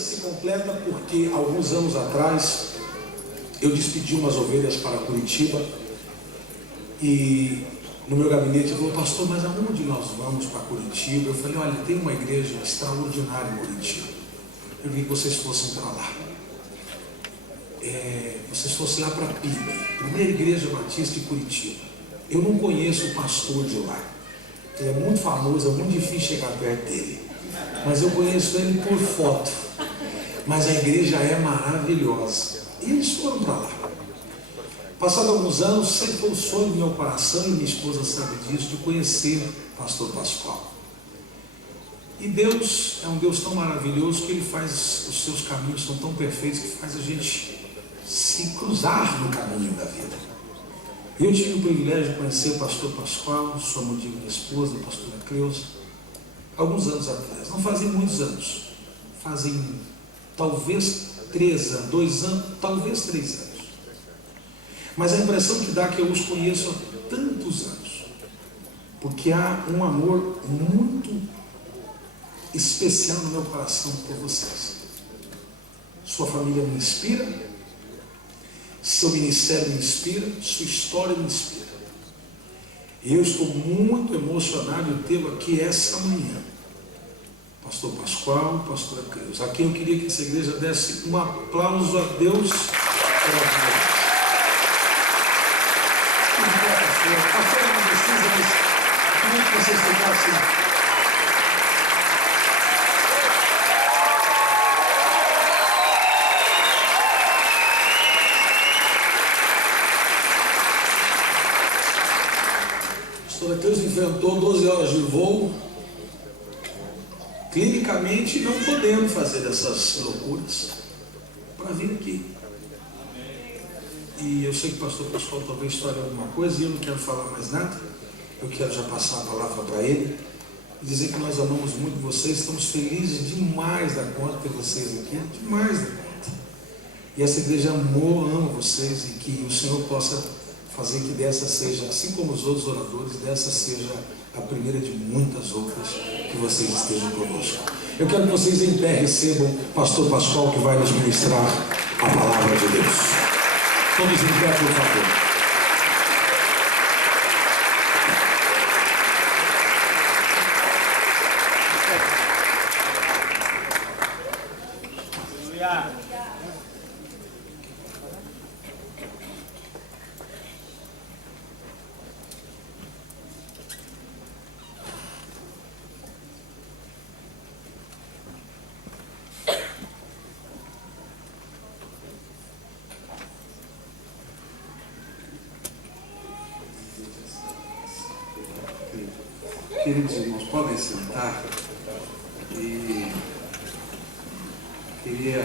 se completa porque alguns anos atrás eu despedi umas ovelhas para Curitiba e no meu gabinete ele falou: pastor, mas aonde nós vamos para Curitiba? Eu falei: olha, tem uma igreja extraordinária em Curitiba, eu queria que vocês fossem para lá. Vocês fossem lá para Piba, primeira igreja batista de Curitiba. Eu não conheço o pastor de lá, ele é muito famoso, é muito difícil chegar perto dele, mas eu conheço ele por foto. Mas a igreja é maravilhosa. E eles foram para lá. Passado alguns anos, sempre foi o sonho do meu coração, e minha esposa sabe disso, de conhecer o pastor Pascoal. E Deus é um Deus tão maravilhoso que Ele faz, os seus caminhos são tão perfeitos que faz a gente se cruzar no caminho da vida. Eu tive o privilégio de conhecer o pastor Pascoal, sua minha esposa, a pastora Cleusa, alguns anos atrás. Não fazem muitos anos, fazem talvez 3 anos, 2 anos, talvez 3 anos. Mas a impressão que dá é que eu os conheço há tantos anos, porque há um amor muito especial no meu coração por vocês. Sua família me inspira, seu ministério me inspira, sua história me inspira. E eu estou muito emocionado de tê-lo aqui essa manhã. Pastor Pascoal, pastora Cleusa, a quem eu queria que essa igreja desse um aplauso a Deus pela vida. Pastor, não precisa, mas queria que vocês ficassem. A pastora Cleusa enfrentou 12 horas de voo, clinicamente não podendo fazer essas loucuras, para vir aqui. E eu sei que o pastor Pascoal talvez fale alguma coisa, e eu não quero falar mais nada. Eu quero já passar a palavra para ele e dizer que nós amamos muito vocês, estamos felizes demais da conta ter vocês aqui, demais da conta. E essa igreja ama vocês, e que o Senhor possa fazer que dessa seja, assim como os outros oradores, dessa seja a primeira de muitas outras, que vocês estejam conosco. Eu quero que vocês em pé recebam o pastor Pascoal, que vai nos ministrar a palavra de Deus. Todos em pé, por favor. Queridos irmãos, podem sentar. E queria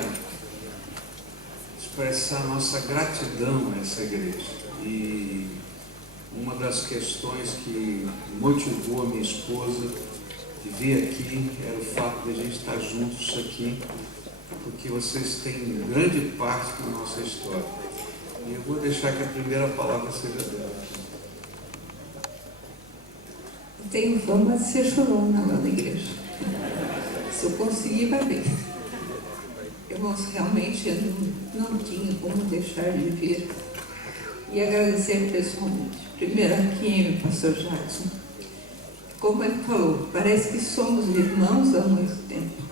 expressar nossa gratidão a essa igreja. E uma das questões que motivou a minha esposa de vir aqui era o fato de a gente estar juntos aqui, porque vocês têm grande parte da nossa história. E eu vou deixar que a primeira palavra seja dela. Tenho fama de ser chorona lá na igreja. Se eu conseguir, vai ver. Irmãos, realmente eu não tinha como deixar de vir e agradecer pessoalmente. Primeiro aqui, pastor Jackson. Como ele falou, parece que somos irmãos há muito tempo.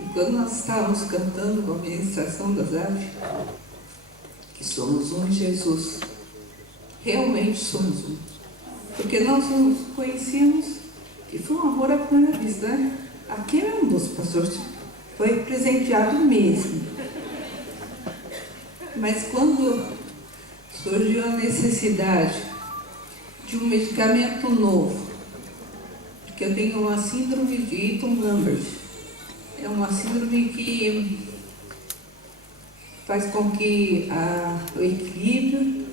E quando nós estávamos cantando com a ministração das aves, que somos um em Jesus, realmente somos um. Porque nós nos conhecíamos, que foi um amor à primeira vista, né? Aqui era um dos pastores, foi presenteado mesmo. Mas quando surgiu a necessidade de um medicamento novo, porque eu tenho uma síndrome de Eaton-Lambert, é uma síndrome que faz com que o equilíbrio,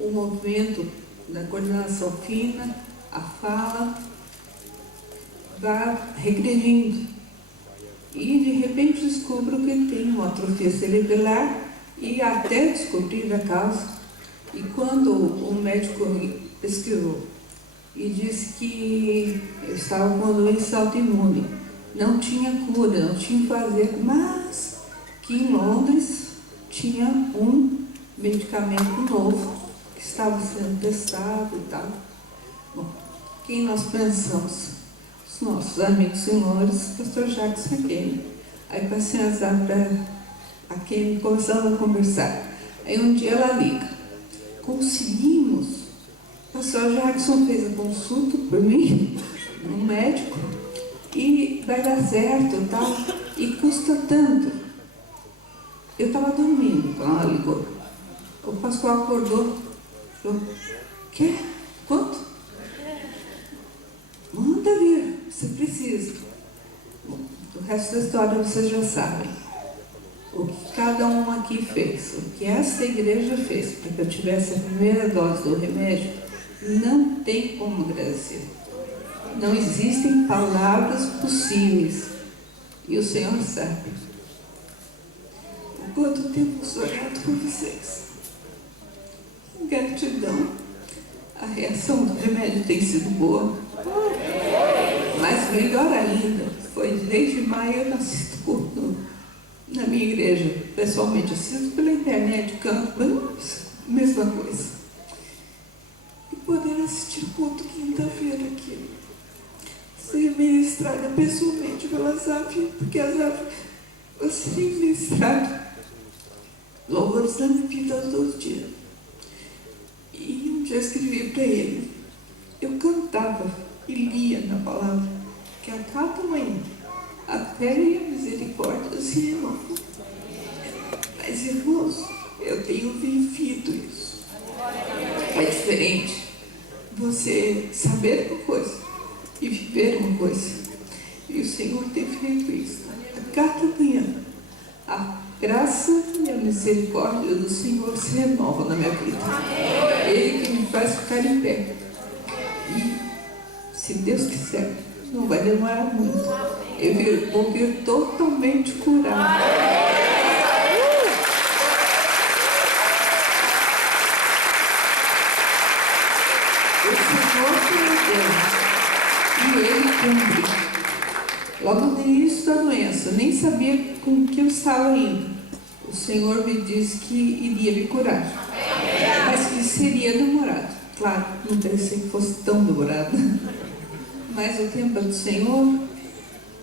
o movimento da coordenação fina, a fala, vá regredindo. E de repente descubro que tem uma atrofia cerebral e até descobrir a causa. E quando o médico me pesquisou e disse que eu estava com uma doença autoimune, não tinha cura, não tinha o que fazer, mas que em Londres tinha um medicamento novo que estava sendo testado e tal. Bom, quem nós pensamos? Os nossos amigos senhores, pastor Jacques Raquel. Aí passei a azar para a Kemi, começamos a conversar. Aí um dia ela liga, conseguimos, o pastor Jackson fez a consulta por mim, um médico, e vai dar certo e tal, e custa tanto. Eu estava dormindo quando ela ligou. O pastor acordou, falou, quê? Quanto? Manda vir, você precisa. Bom, o resto da história vocês já sabem. O que cada um aqui fez, o que essa igreja fez para que eu tivesse a primeira dose do remédio, não tem como agradecer. Não existem palavras possíveis. E o Senhor sabe. Há quanto tempo eu sou grato por vocês. Gratidão. A reação do remédio tem sido boa. Mas melhor ainda, foi desde maio eu não assisto culto na minha igreja. Pessoalmente assisto pela internet, canto, mesma coisa. E poder assistir culto quinta-feira aqui. Ser ministrada pessoalmente pela Zaf, porque a Zaf, você tem ministrado louvores na minha vida todos os dias. E um dia eu escrevi para ele. Eu cantava e lia na palavra que a cada manhã a fé e a misericórdia se renovam. Mas, irmãos, eu tenho vivido isso. É diferente você saber uma coisa e viver uma coisa. E o Senhor tem feito isso. A cada manhã, a graça e a misericórdia do Senhor se renovam na minha vida. Ele que me faz ficar em pé. E, se Deus quiser, não vai demorar muito. Eu vou vir totalmente curado. O Senhor prometeu e Ele cumpriu. Logo no início da doença, nem sabia com que eu estava indo. O Senhor me disse que iria me curar, mas que seria demorado. Claro, não pensei que fosse tão demorado. Mas o tempo do Senhor,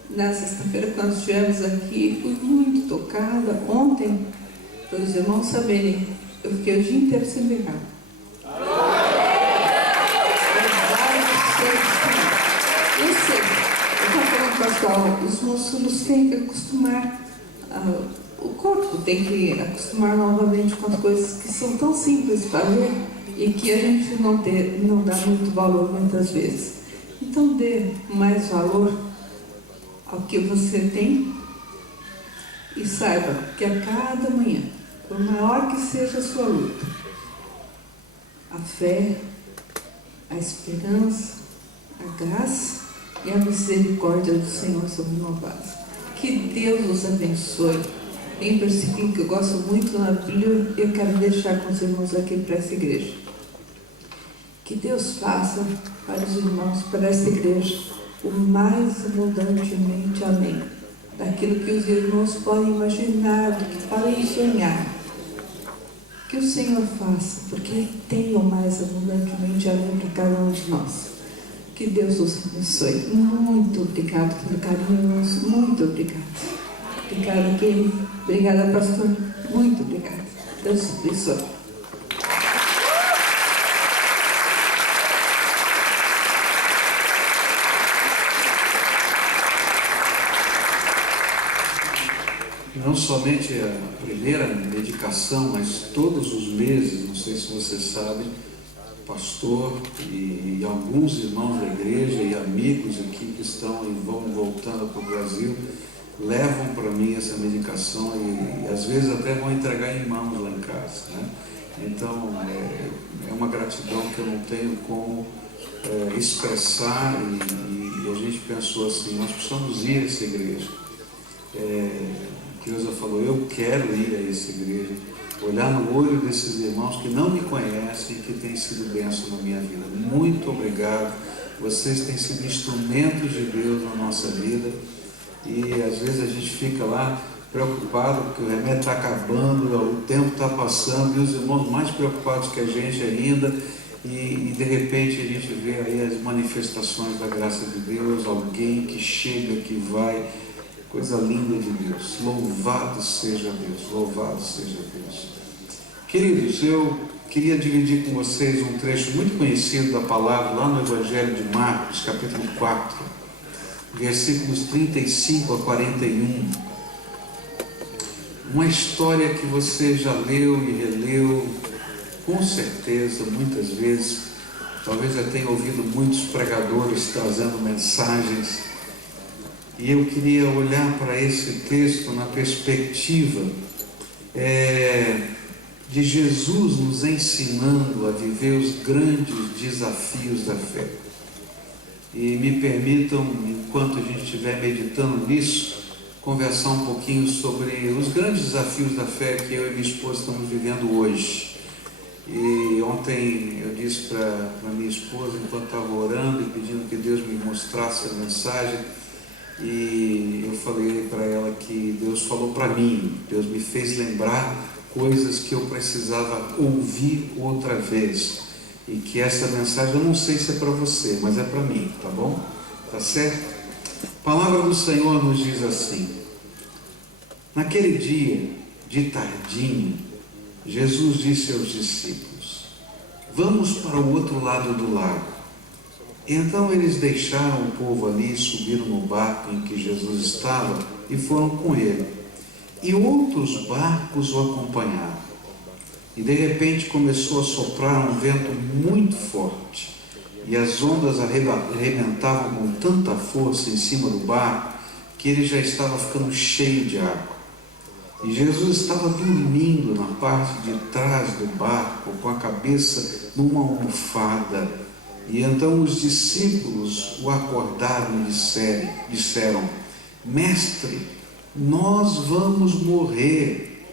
na sexta-feira, quando estivemos aqui, fui muito tocada. Ontem, para os irmãos saberem, eu fiquei o dia inteiro sem pegar. Eu sei, eu estava falando com o pastor, os músculos têm que acostumar, o corpo tem que acostumar novamente com as coisas que são tão simples de fazer e que a gente não dá muito valor muitas vezes. Então dê mais valor ao que você tem e saiba que a cada manhã, por maior que seja a sua luta, a fé, a esperança, a graça e a misericórdia do Senhor são renovadas. Que Deus os abençoe. Tem um versículo que eu gosto muito na Bíblia e eu quero deixar com os irmãos aqui para essa igreja. Que Deus faça para os irmãos, para essa igreja, o mais abundantemente além daquilo que os irmãos podem imaginar, do que podem sonhar. Que o Senhor faça, porque Ele tem o mais abundantemente além para cada um de nós. Que Deus os abençoe. Muito obrigado pelo carinho, irmãos. Muito obrigado. Obrigada, Kelly. Obrigada, pastor. Muito obrigada. Deus abençoe. Não somente a primeira medicação, mas todos os meses, não sei se vocês sabem, pastor e alguns irmãos da igreja e amigos aqui que estão e vão voltando para o Brasil, levam para mim essa medicação e às vezes até vão entregar em mãos lá em casa, né? Então é uma gratidão que eu não tenho como expressar e a gente pensou assim, nós precisamos ir a essa igreja. A Creuza falou, eu quero ir a essa igreja, olhar no olho desses irmãos que não me conhecem e que têm sido bênção na minha vida. Muito obrigado, vocês têm sido instrumentos de Deus na nossa vida e às vezes a gente fica lá preocupado porque o remédio está acabando, o tempo está passando, e os irmãos mais preocupados que a gente ainda, e de repente a gente vê aí as manifestações da graça de Deus, alguém que chega, que vai, coisa linda de Deus. Louvado seja Deus, louvado seja Deus. Queridos, eu queria dividir com vocês um trecho muito conhecido da palavra lá no Evangelho de Marcos, capítulo 4, versículos 35 a 41. Uma história que você já leu e releu, com certeza, muitas vezes. Talvez já tenha ouvido muitos pregadores trazendo mensagens. E eu queria olhar para esse texto na perspectiva de Jesus nos ensinando a viver os grandes desafios da fé. E me permitam, enquanto a gente estiver meditando nisso, conversar um pouquinho sobre os grandes desafios da fé que eu e minha esposa estamos vivendo hoje. E ontem eu disse para minha esposa, enquanto estava orando e pedindo que Deus me mostrasse a mensagem, e eu falei para ela que Deus falou para mim, Deus me fez lembrar coisas que eu precisava ouvir outra vez, e que essa mensagem, eu não sei se é para você, mas é para mim, tá bom? Tá certo? A palavra do Senhor nos diz assim: naquele dia, de tardinha, Jesus disse aos discípulos: vamos para o outro lado do lago. Então eles deixaram o povo ali, subiram no barco em que Jesus estava e foram com ele. E outros barcos o acompanharam. E de repente começou a soprar um vento muito forte, e as ondas arrebentavam com tanta força em cima do barco que ele já estava ficando cheio de água. E Jesus estava dormindo na parte de trás do barco, com a cabeça numa almofada. E então os discípulos o acordaram e disseram: Mestre, nós vamos morrer.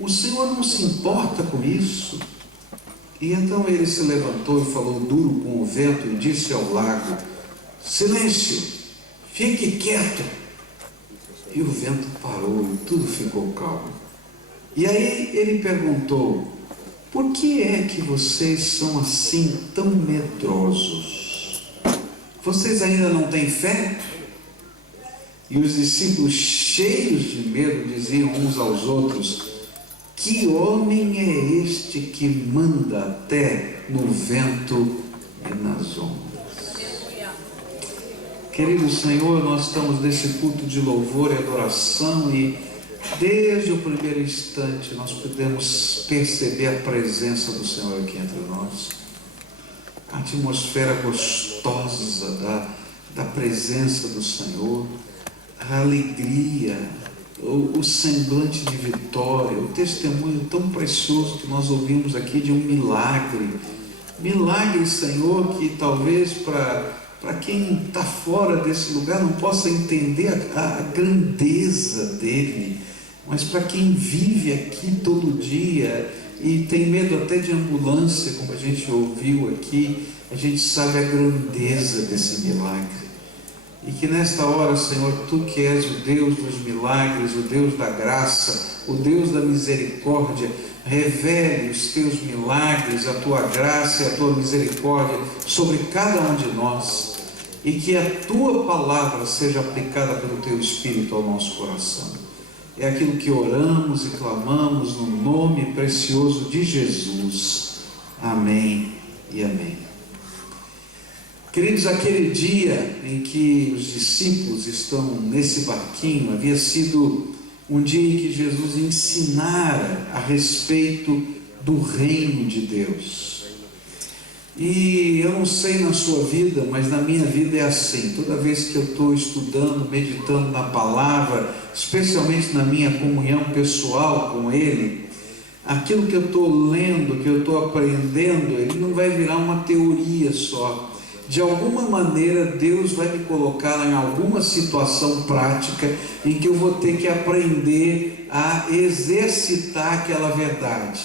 O Senhor não se importa com isso? E então ele se levantou e falou duro com o vento e disse ao lago: silêncio, fique quieto. E o vento parou e tudo ficou calmo. E aí ele perguntou: por que é que vocês são assim tão medrosos? Vocês ainda não têm fé? E os discípulos, cheios de medo, diziam uns aos outros: que homem é este que manda até no vento e nas ondas? Querido Senhor, nós estamos nesse culto de louvor e adoração, e desde o primeiro instante nós podemos perceber a presença do Senhor aqui entre nós. A atmosfera gostosa da presença do Senhor, a alegria, o semblante de vitória, o testemunho tão precioso que nós ouvimos aqui de um milagre. Milagre, Senhor, que talvez para quem está fora desse lugar não possa entender a grandeza dele, mas para quem vive aqui todo dia e tem medo até de ambulância, como a gente ouviu aqui, a gente sabe a grandeza desse milagre. E que nesta hora, Senhor, Tu que és o Deus dos milagres, o Deus da graça, o Deus da misericórdia, revele os Teus milagres, a Tua graça e a Tua misericórdia sobre cada um de nós, e que a Tua palavra seja aplicada pelo Teu Espírito ao nosso coração. É aquilo que oramos e clamamos no nome precioso de Jesus. Amém e amém. Queridos, aquele dia em que os discípulos estão nesse barquinho, havia sido um dia em que Jesus ensinara a respeito do reino de Deus. E eu não sei na sua vida, mas na minha vida é assim. Toda vez que eu estou estudando, meditando na palavra, especialmente na minha comunhão pessoal com Ele, aquilo que eu estou lendo, que eu estou aprendendo, ele não vai virar uma teoria só. De alguma maneira Deus vai me colocar em alguma situação prática em que eu vou ter que aprender a exercitar aquela verdade.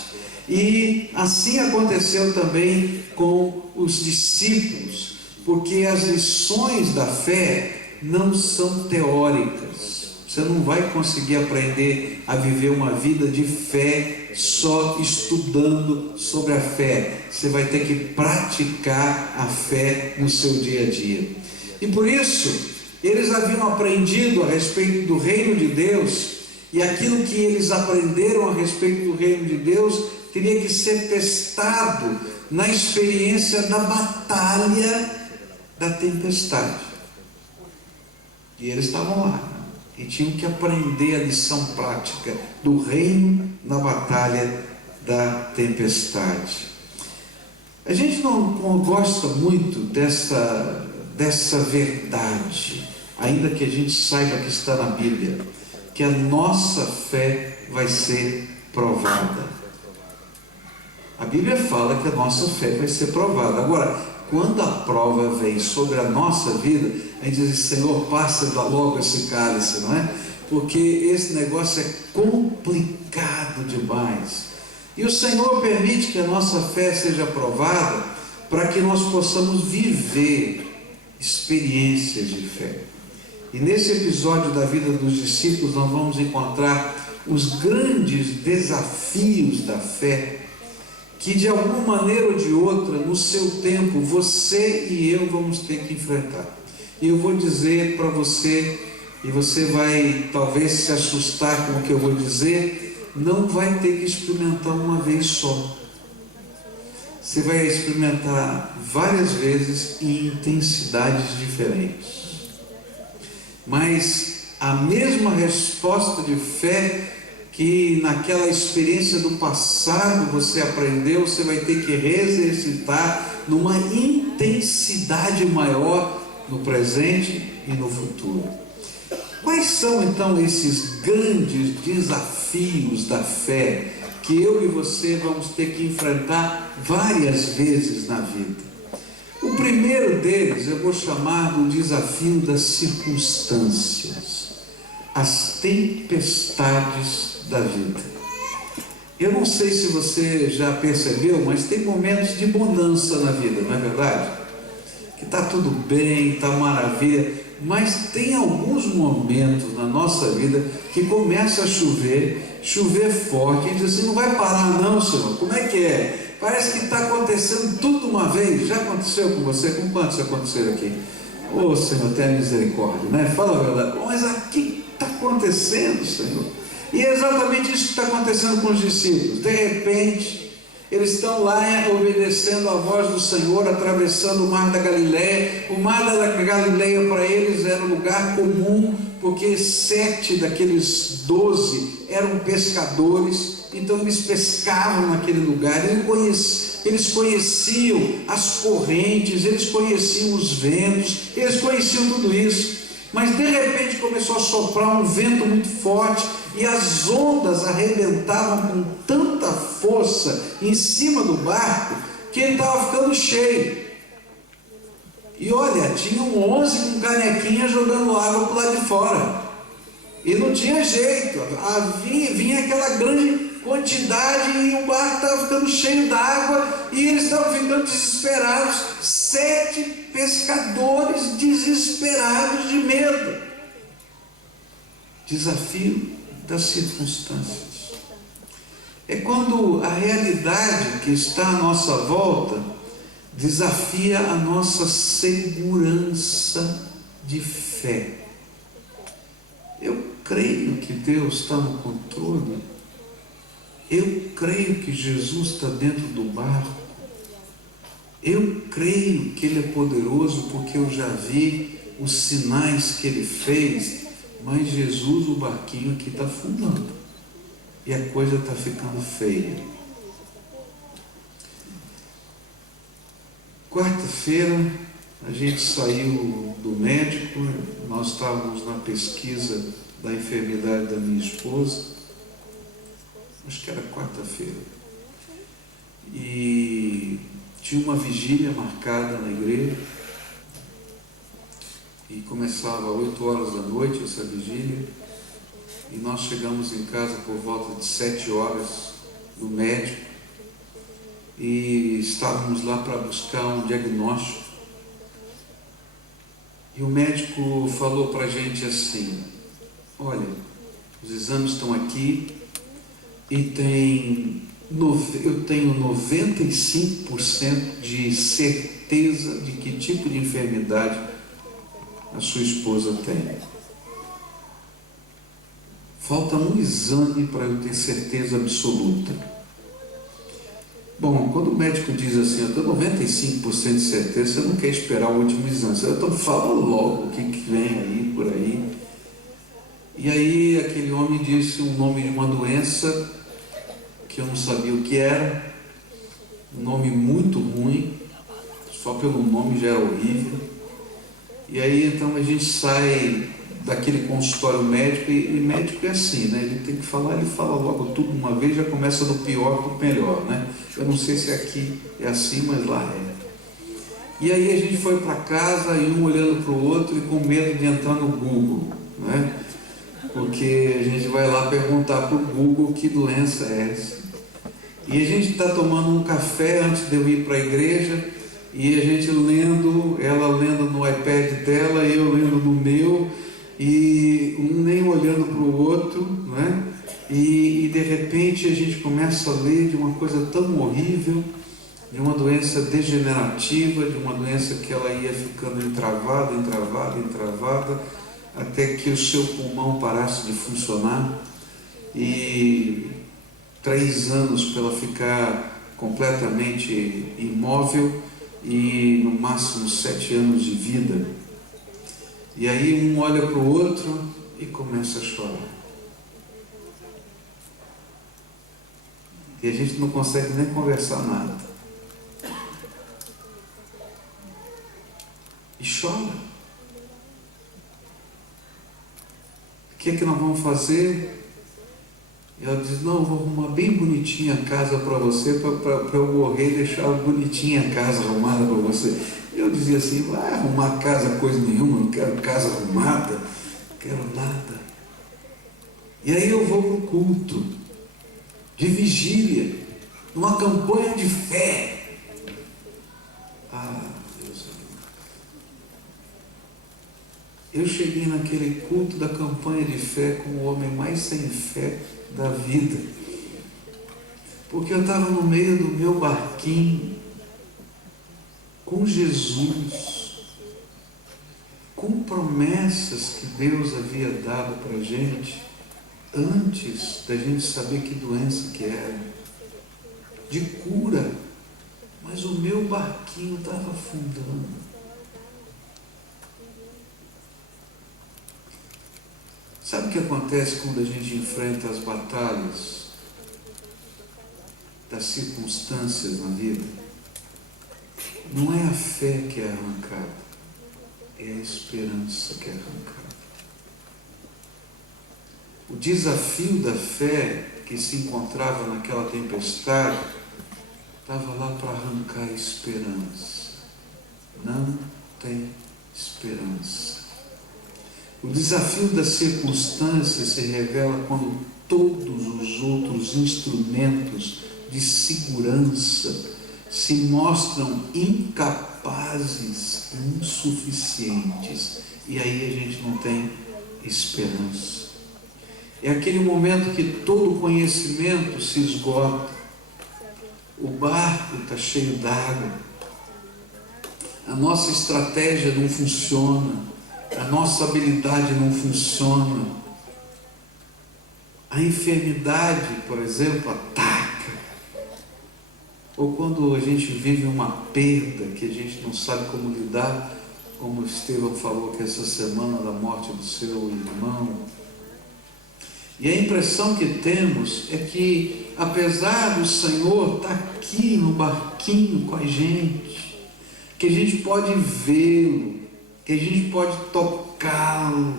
E assim aconteceu também com os discípulos, porque as lições da fé não são teóricas. Você não vai conseguir aprender a viver uma vida de fé só estudando sobre a fé. Você vai ter que praticar a fé no seu dia a dia. E por isso, eles haviam aprendido a respeito do reino de Deus, e aquilo que eles aprenderam a respeito do reino de Deus teria que ser testado na experiência da batalha da tempestade. E eles estavam lá, e tinham que aprender a lição prática do reino na batalha da tempestade. A gente não gosta muito dessa verdade, ainda que a gente saiba que está na Bíblia, que a nossa fé vai ser provada. A Bíblia fala que a nossa fé vai ser provada. Agora, quando a prova vem sobre a nossa vida, a gente diz: Senhor, passa logo esse cálice, não é? Porque esse negócio é complicado demais. E o Senhor permite que a nossa fé seja provada para que nós possamos viver experiências de fé. E nesse episódio da vida dos discípulos nós vamos encontrar os grandes desafios da fé, que de alguma maneira ou de outra, no seu tempo, você e eu vamos ter que enfrentar. E eu vou dizer para você, e você vai talvez se assustar com o que eu vou dizer, não vai ter que experimentar uma vez só. Você vai experimentar várias vezes em intensidades diferentes. Mas a mesma resposta de fé que naquela experiência do passado você aprendeu, você vai ter que exercitar numa intensidade maior no presente e no futuro. Quais são então esses grandes desafios da fé que eu e você vamos ter que enfrentar várias vezes na vida? O primeiro deles eu vou chamar do desafio das circunstâncias, as tempestades da vida. Eu não sei se você já percebeu, mas tem momentos de bonança na vida, não é verdade? Que está tudo bem, está maravilha, mas tem alguns momentos na nossa vida que começa a chover forte, e diz assim: não vai parar não, Senhor, como é que é? Parece que está acontecendo tudo uma vez. Já aconteceu com você? Com quantos aconteceram aqui? Ô Senhor, tenha misericórdia, né? Fala a verdade. Mas aqui está acontecendo, Senhor. E é exatamente isso que está acontecendo com os discípulos. De repente, eles estão lá obedecendo a voz do Senhor, atravessando o mar da Galileia. O mar da Galileia para eles era um lugar comum, porque 7 daqueles 12 eram pescadores. Então eles pescavam naquele lugar, eles conheciam as correntes, eles conheciam os ventos, eles conheciam tudo isso. Mas de repente começou a soprar um vento muito forte e as ondas arrebentavam com tanta força em cima do barco que ele estava ficando cheio. E olha, tinham 11 com canequinha jogando água para o lado de fora. E não tinha jeito, vinha aquela grande quantidade e o barco estava ficando cheio d'água e eles estavam ficando desesperados. 7 pescadores desesperados de medo. Desafio das circunstâncias. É quando a realidade que está à nossa volta desafia a nossa segurança de fé. Eu creio que Deus está no controle. Eu creio que Jesus está dentro do barco. Eu creio que Ele é poderoso porque eu já vi os sinais que Ele fez. Mas Jesus, o barquinho aqui está afundando. E a coisa está ficando feia. Quarta-feira, a gente saiu do médico. Nós estávamos na pesquisa da enfermidade da minha esposa. Acho que era quarta-feira. E tinha uma vigília marcada na igreja. E começava às 8 horas da noite essa vigília. E nós chegamos em casa por volta de 7 horas do médico. E estávamos lá para buscar um diagnóstico. E o médico falou para a gente assim: olha, os exames estão aqui e eu tenho 95% de certeza de que tipo de enfermidade a sua esposa tem. Falta um exame para eu ter certeza absoluta. Bom, quando o médico diz assim, eu tenho 95% de certeza, você não quer esperar o último exame. Então fala logo o que vem aí, por aí. E aí aquele homem disse o nome de uma doença que eu não sabia o que era, um nome muito ruim, só pelo nome já era horrível. E aí então a gente sai daquele consultório médico, e médico é assim, né? Ele tem que falar, ele fala logo tudo uma vez, já começa do pior para o melhor, né? Eu não sei se aqui é assim, mas lá é. E aí a gente foi para casa, e um olhando para o outro e com medo de entrar no Google, né? Porque a gente vai lá perguntar para o Google que doença é essa. E a gente está tomando um café antes de eu ir para a igreja, e a gente lendo, ela lendo no iPad dela, eu lendo no meu, e um nem olhando para o outro, não é? E de repente a gente começa a ler de uma coisa tão horrível, de uma doença degenerativa, de uma doença que ela ia ficando entravada, até que o seu pulmão parasse de funcionar, e 3 anos para ela ficar completamente imóvel, e no máximo 7 anos de vida. E aí um olha para o outro e começa a chorar. E a gente não consegue nem conversar nada. E chora. O que é que nós vamos fazer? E ela diz, não, eu vou arrumar bem bonitinha a casa para você, para eu morrer e deixar bonitinha a casa arrumada para você. Eu dizia assim, vai arrumar casa coisa nenhuma, não quero casa arrumada, não quero nada. E aí eu vou para o culto de vigília, numa campanha de fé. Ah, Deus, eu cheguei naquele culto da campanha de fé como o homem mais sem fé da vida, porque eu estava no meio do meu barquinho, com Jesus, com promessas que Deus havia dado para a gente, antes da gente saber que doença que era, de cura, mas o meu barquinho estava afundando. Sabe o que acontece quando a gente enfrenta as batalhas das circunstâncias na vida? Não é a fé que é arrancada, é a esperança que é arrancada. O desafio da fé que se encontrava naquela tempestade estava lá para arrancar a esperança. Não tem esperança. O desafio das circunstâncias se revela quando todos os outros instrumentos de segurança se mostram incapazes, insuficientes, e aí a gente não tem esperança. É aquele momento que todo conhecimento se esgota, o barco está cheio d'água, a nossa estratégia não funciona, a nossa habilidade não funciona, a enfermidade, por exemplo, ataca, ou quando a gente vive uma perda que a gente não sabe como lidar, como o Estevão falou que essa semana da morte do seu irmão. E a impressão que temos é que, apesar do Senhor estar aqui no barquinho com a gente, que a gente pode vê-lo, que a gente pode tocá-lo,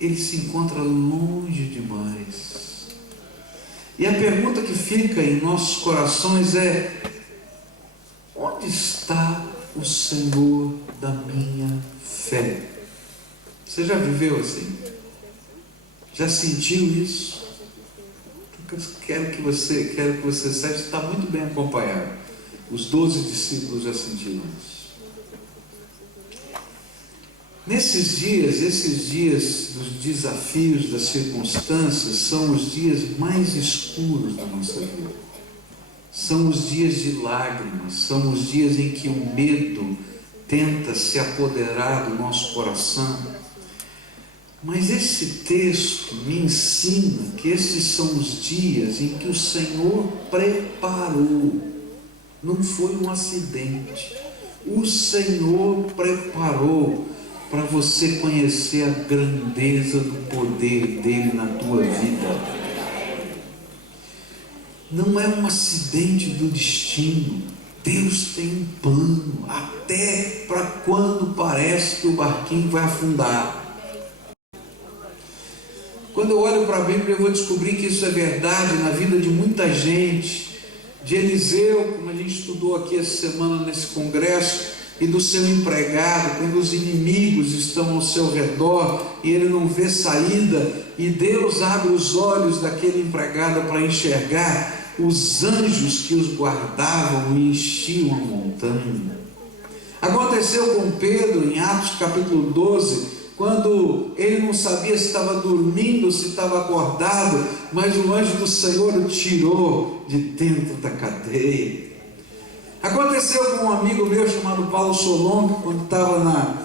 ele se encontra longe demais. E a pergunta que fica em nossos corações é: onde está o Senhor da minha fé? Você já viveu assim? Já sentiu isso? Quero que você saiba, você está muito bem acompanhado. Os 12 discípulos já sentiram isso. Nesses dias, esses dias dos desafios, das circunstâncias, são os dias mais escuros da nossa vida. São os dias de lágrimas, são os dias em que o medo tenta se apoderar do nosso coração. Mas esse texto me ensina que esses são os dias em que o Senhor preparou. Não foi um acidente. O Senhor preparou para você conhecer a grandeza do poder dele na tua vida. Não é um acidente do destino. Deus tem um plano, até para quando parece que o barquinho vai afundar. Quando eu olho para a Bíblia, eu vou descobrir que isso é verdade na vida de muita gente. De Eliseu, como a gente estudou aqui essa semana nesse congresso, e do seu empregado, quando os inimigos estão ao seu redor e ele não vê saída, e Deus abre os olhos daquele empregado para enxergar os anjos que os guardavam e enchiam a montanha. Aconteceu com Pedro em Atos capítulo 12, quando ele não sabia se estava dormindo ou se estava acordado, mas o anjo do Senhor o tirou de dentro da cadeia. Aconteceu com um amigo meu chamado Paulo Solon, quando estava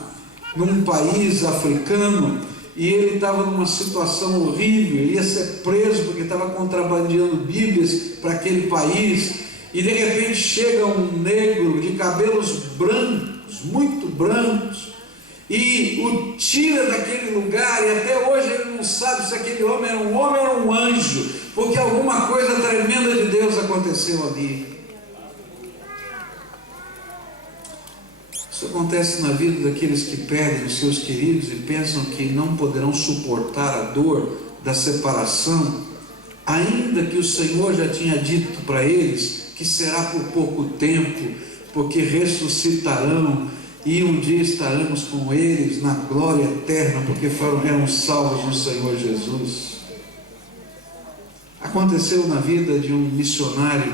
num país africano, e ele estava numa situação horrível, ele ia ser preso porque estava contrabandeando Bíblias para aquele país, e de repente chega um negro de cabelos brancos, muito brancos, e o tira daquele lugar, e até hoje ele não sabe se aquele homem era um homem ou era um anjo, porque alguma coisa tremenda de Deus aconteceu ali. Isso acontece na vida daqueles que perdem os seus queridos e pensam que não poderão suportar a dor da separação, ainda que o Senhor já tinha dito para eles que será por pouco tempo, porque ressuscitarão e um dia estaremos com eles na glória eterna, porque eram salvos no Senhor Jesus. Aconteceu na vida de um missionário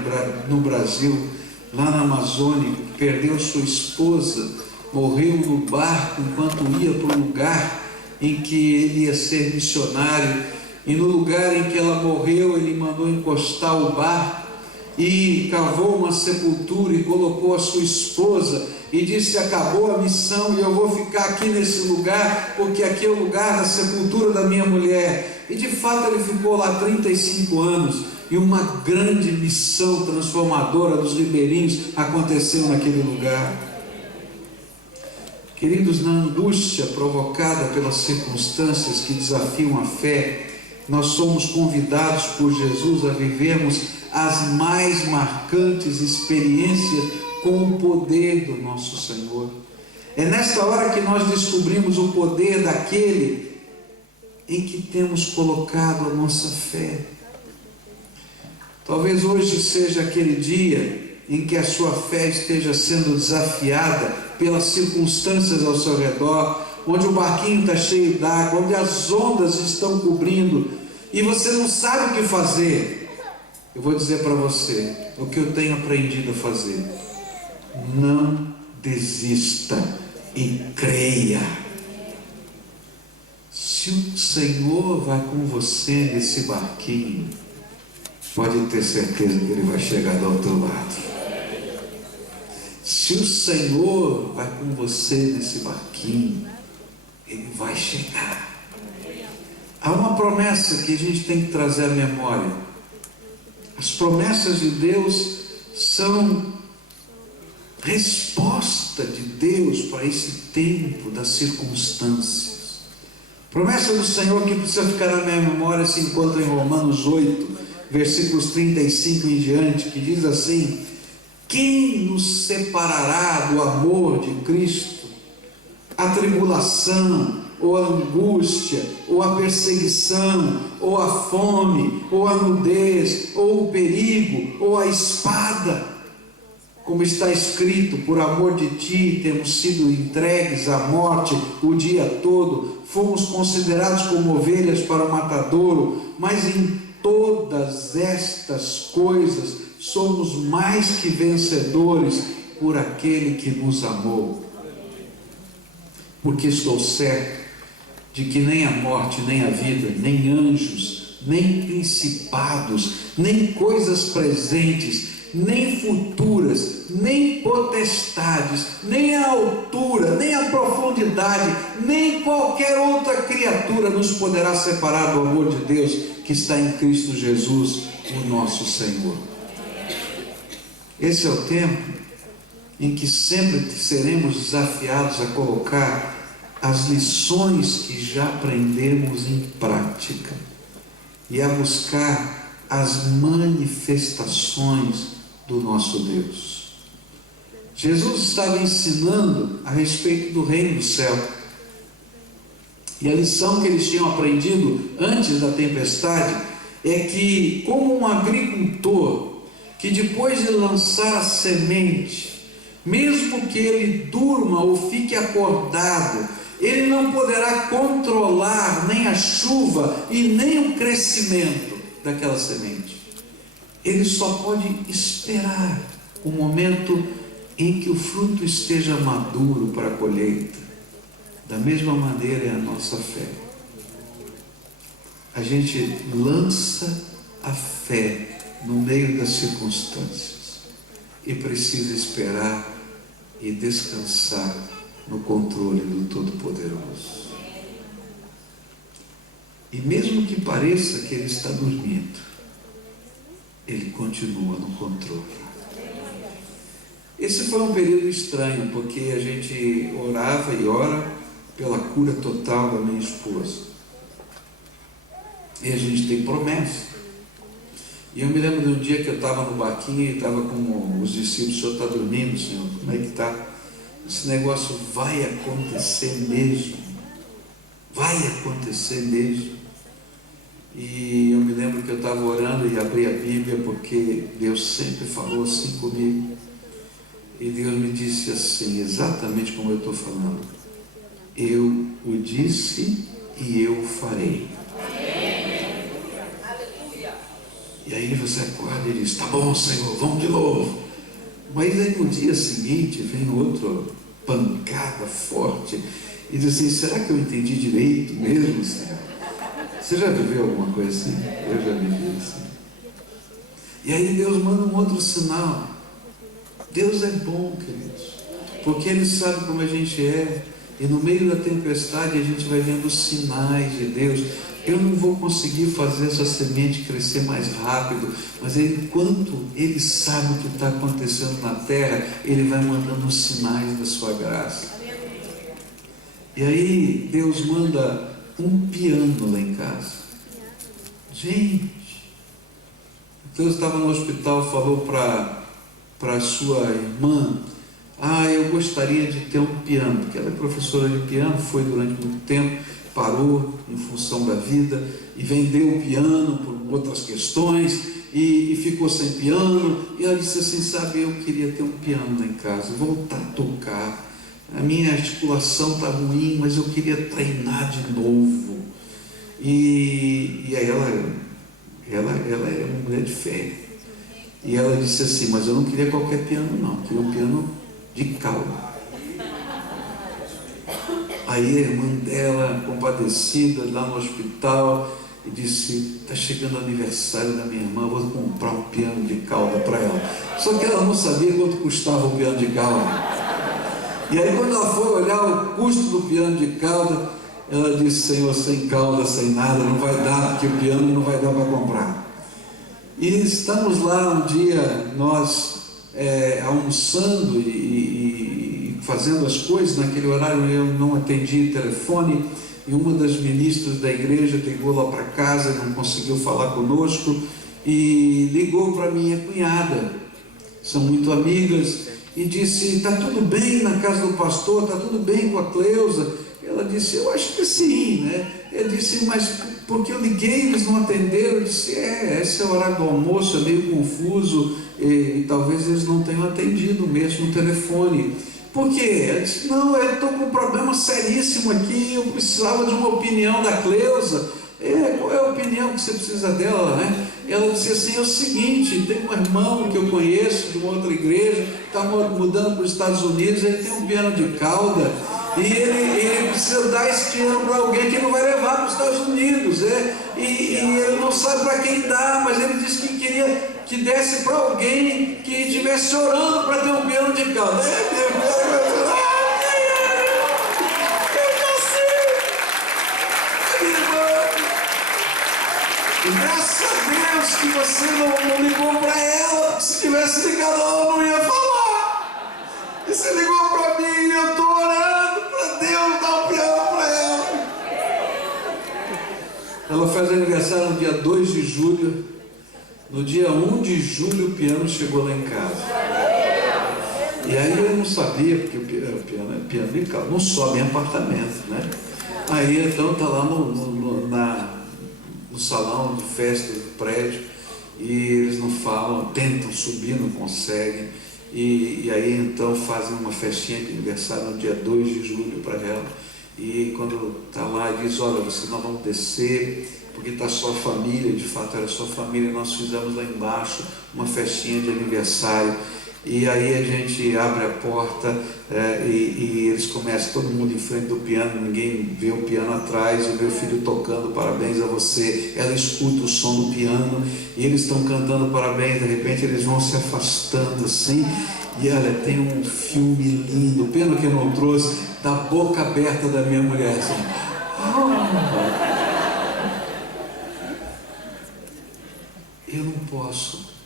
no Brasil, lá na Amazônia, que perdeu sua esposa, morreu no barco enquanto ia para o lugar em que ele ia ser missionário, e no lugar em que ela morreu, ele mandou encostar o barco e cavou uma sepultura e colocou a sua esposa e disse: acabou a missão e eu vou ficar aqui nesse lugar, porque aqui é o lugar da sepultura da minha mulher. E de fato ele ficou lá 35 anos, e uma grande missão transformadora dos ribeirinhos aconteceu naquele lugar. Queridos, na angústia provocada pelas circunstâncias que desafiam a fé, nós somos convidados por Jesus a vivermos as mais marcantes experiências com o poder do nosso Senhor. É nesta hora que nós descobrimos o poder daquele em que temos colocado a nossa fé. Talvez hoje seja aquele dia em que a sua fé esteja sendo desafiada pelas circunstâncias ao seu redor, onde o barquinho está cheio d'água, onde as ondas estão cobrindo e você não sabe o que fazer. Eu vou dizer para você o que eu tenho aprendido a fazer: não desista e creia. Se o Senhor vai com você nesse barquinho, pode ter certeza que Ele vai chegar do outro lado. Se o Senhor vai com você nesse barquinho, Ele vai chegar. Há uma promessa que a gente tem que trazer à memória. As promessas de Deus são resposta de Deus para esse tempo das circunstâncias. Promessa do Senhor que precisa ficar na minha memória se encontra em Romanos 8, versículos 35 em diante, que diz assim: quem nos separará do amor de Cristo? A tribulação, ou a angústia, ou a perseguição, ou a fome, ou a nudez, ou o perigo, ou a espada. Como está escrito: por amor de ti temos sido entregues à morte o dia todo, fomos considerados como ovelhas para o matadouro, mas em todas estas coisas somos mais que vencedores por aquele que nos amou. porque estou certo de que nem a morte, nem a vida, nem anjos, nem principados, nem coisas presentes, nem futuras, nem potestades, nem a altura, nem a profundidade, nem qualquer outra criatura nos poderá separar do amor de Deus que está em Cristo Jesus, o nosso Senhor. Esse é o tempo em que sempre seremos desafiados a colocar as lições que já aprendemos em prática e a buscar as manifestações do nosso Deus. Jesus estava ensinando a respeito do reino do céu, e a lição que eles tinham aprendido antes da tempestade é que, como um agricultor que depois de lançar a semente, mesmo que ele durma ou fique acordado, ele não poderá controlar nem a chuva e nem o crescimento daquela semente. Ele só pode esperar o momento em que o fruto esteja maduro para a colheita. Da mesma maneira é a nossa fé. A gente lança a fé no meio das circunstâncias e precisa esperar e descansar no controle do Todo-Poderoso. E mesmo que pareça que ele está dormindo, ele continua no controle. Esse foi um período estranho, porque a gente orava e ora pela cura total da minha esposa. E a gente tem promessa. E eu me lembro de um dia que eu estava no barquinho e estava com os discípulos: o senhor está dormindo, Senhor? Como é que está? Esse negócio vai acontecer mesmo. Vai acontecer mesmo. E eu me lembro que eu estava orando e abri a Bíblia, porque Deus sempre falou assim comigo. E Deus me disse assim, exatamente como eu estou falando: eu o disse e eu o farei. E aí você acorda e diz: tá bom, Senhor, vamos de novo. Mas aí no dia seguinte vem outra pancada forte e diz assim: será que eu entendi direito mesmo, Senhor? Você já viveu alguma coisa assim? Eu já vivi assim. E aí Deus manda um outro sinal. Deus é bom, queridos, porque Ele sabe como a gente é. E no meio da tempestade a gente vai vendo os sinais de Deus. Eu não vou conseguir fazer essa semente crescer mais rápido, mas enquanto Ele sabe o que está acontecendo na terra, Ele vai mandando os sinais da sua graça. E aí Deus manda um piano lá em casa. Gente, Deus estava no hospital, falou para sua irmã: eu gostaria de ter um piano, porque ela é professora de piano, foi durante muito tempo, parou em função da vida e vendeu o piano por outras questões e ficou sem piano. E ela disse assim: sabe, eu queria ter um piano lá em casa, voltar a tocar. A minha articulação está ruim, mas eu queria treinar de novo. E aí ela é uma mulher de fé. E ela disse assim: mas eu não queria qualquer piano não, eu queria um piano de cauda. Aí a irmã dela, compadecida, lá no hospital, e disse: está chegando o aniversário da minha irmã, vou comprar um piano de cauda para ela. Só que ela não sabia quanto custava o piano de cauda. E aí quando ela foi olhar o custo do piano de cauda, ela disse: Senhor, sem cauda, sem nada, não vai dar, porque o piano não vai dar para comprar. E estamos lá um dia, nós almoçando e fazendo as coisas. Naquele horário eu não atendi o telefone, e uma das ministras da igreja ligou lá para casa, não conseguiu falar conosco, e ligou para minha cunhada, são muito amigas, e disse: está tudo bem na casa do pastor, está tudo bem com a Cleusa? Ela disse: eu acho que sim, né? Eu disse: mas porque eu liguei, eles não atenderam. Eu disse: esse é o horário do almoço, é meio confuso, e talvez eles não tenham atendido mesmo o telefone. Por quê? Ela disse: não, eu estou com um problema seríssimo aqui, eu precisava de uma opinião da Cleusa. Qual é a opinião que você precisa dela, né? Ela disse assim: é o seguinte, tem um irmão que eu conheço de uma outra igreja, está mudando para os Estados Unidos, ele tem um piano de cauda, E ele precisa dar esse dinheiro para alguém que não vai levar para os Estados Unidos. E ele não sabe para quem dá, mas ele disse que queria que desse para alguém que estivesse orando para ter um piano de casa. Graças a Deus que você não ligou para ela, porque se tivesse ligado ela não ia falar. E você ligou para mim, eu estou orando para Deus dar um piano para ela. Ela faz aniversário no dia 2 de julho. No dia 1 de julho o piano chegou lá em casa. E aí eu não sabia, porque o piano é piano de casa, não sobe em apartamento, né? Aí então está lá no salão de festa do prédio, e eles não falam, tentam subir, não conseguem, e aí então fazem uma festinha de aniversário no dia 2 de julho para ela, e quando está lá diz, olha, nós vamos descer, porque está só a família, de fato era só a família, nós fizemos lá embaixo uma festinha de aniversário. E aí a gente abre a porta e eles começam, todo mundo em frente do piano, ninguém vê o piano atrás, o meu filho tocando parabéns a você, ela escuta o som do piano e eles estão cantando parabéns, de repente eles vão se afastando assim, e olha, tem um filme lindo, pena que eu não trouxe, da boca aberta da minha mulher assim. Eu não posso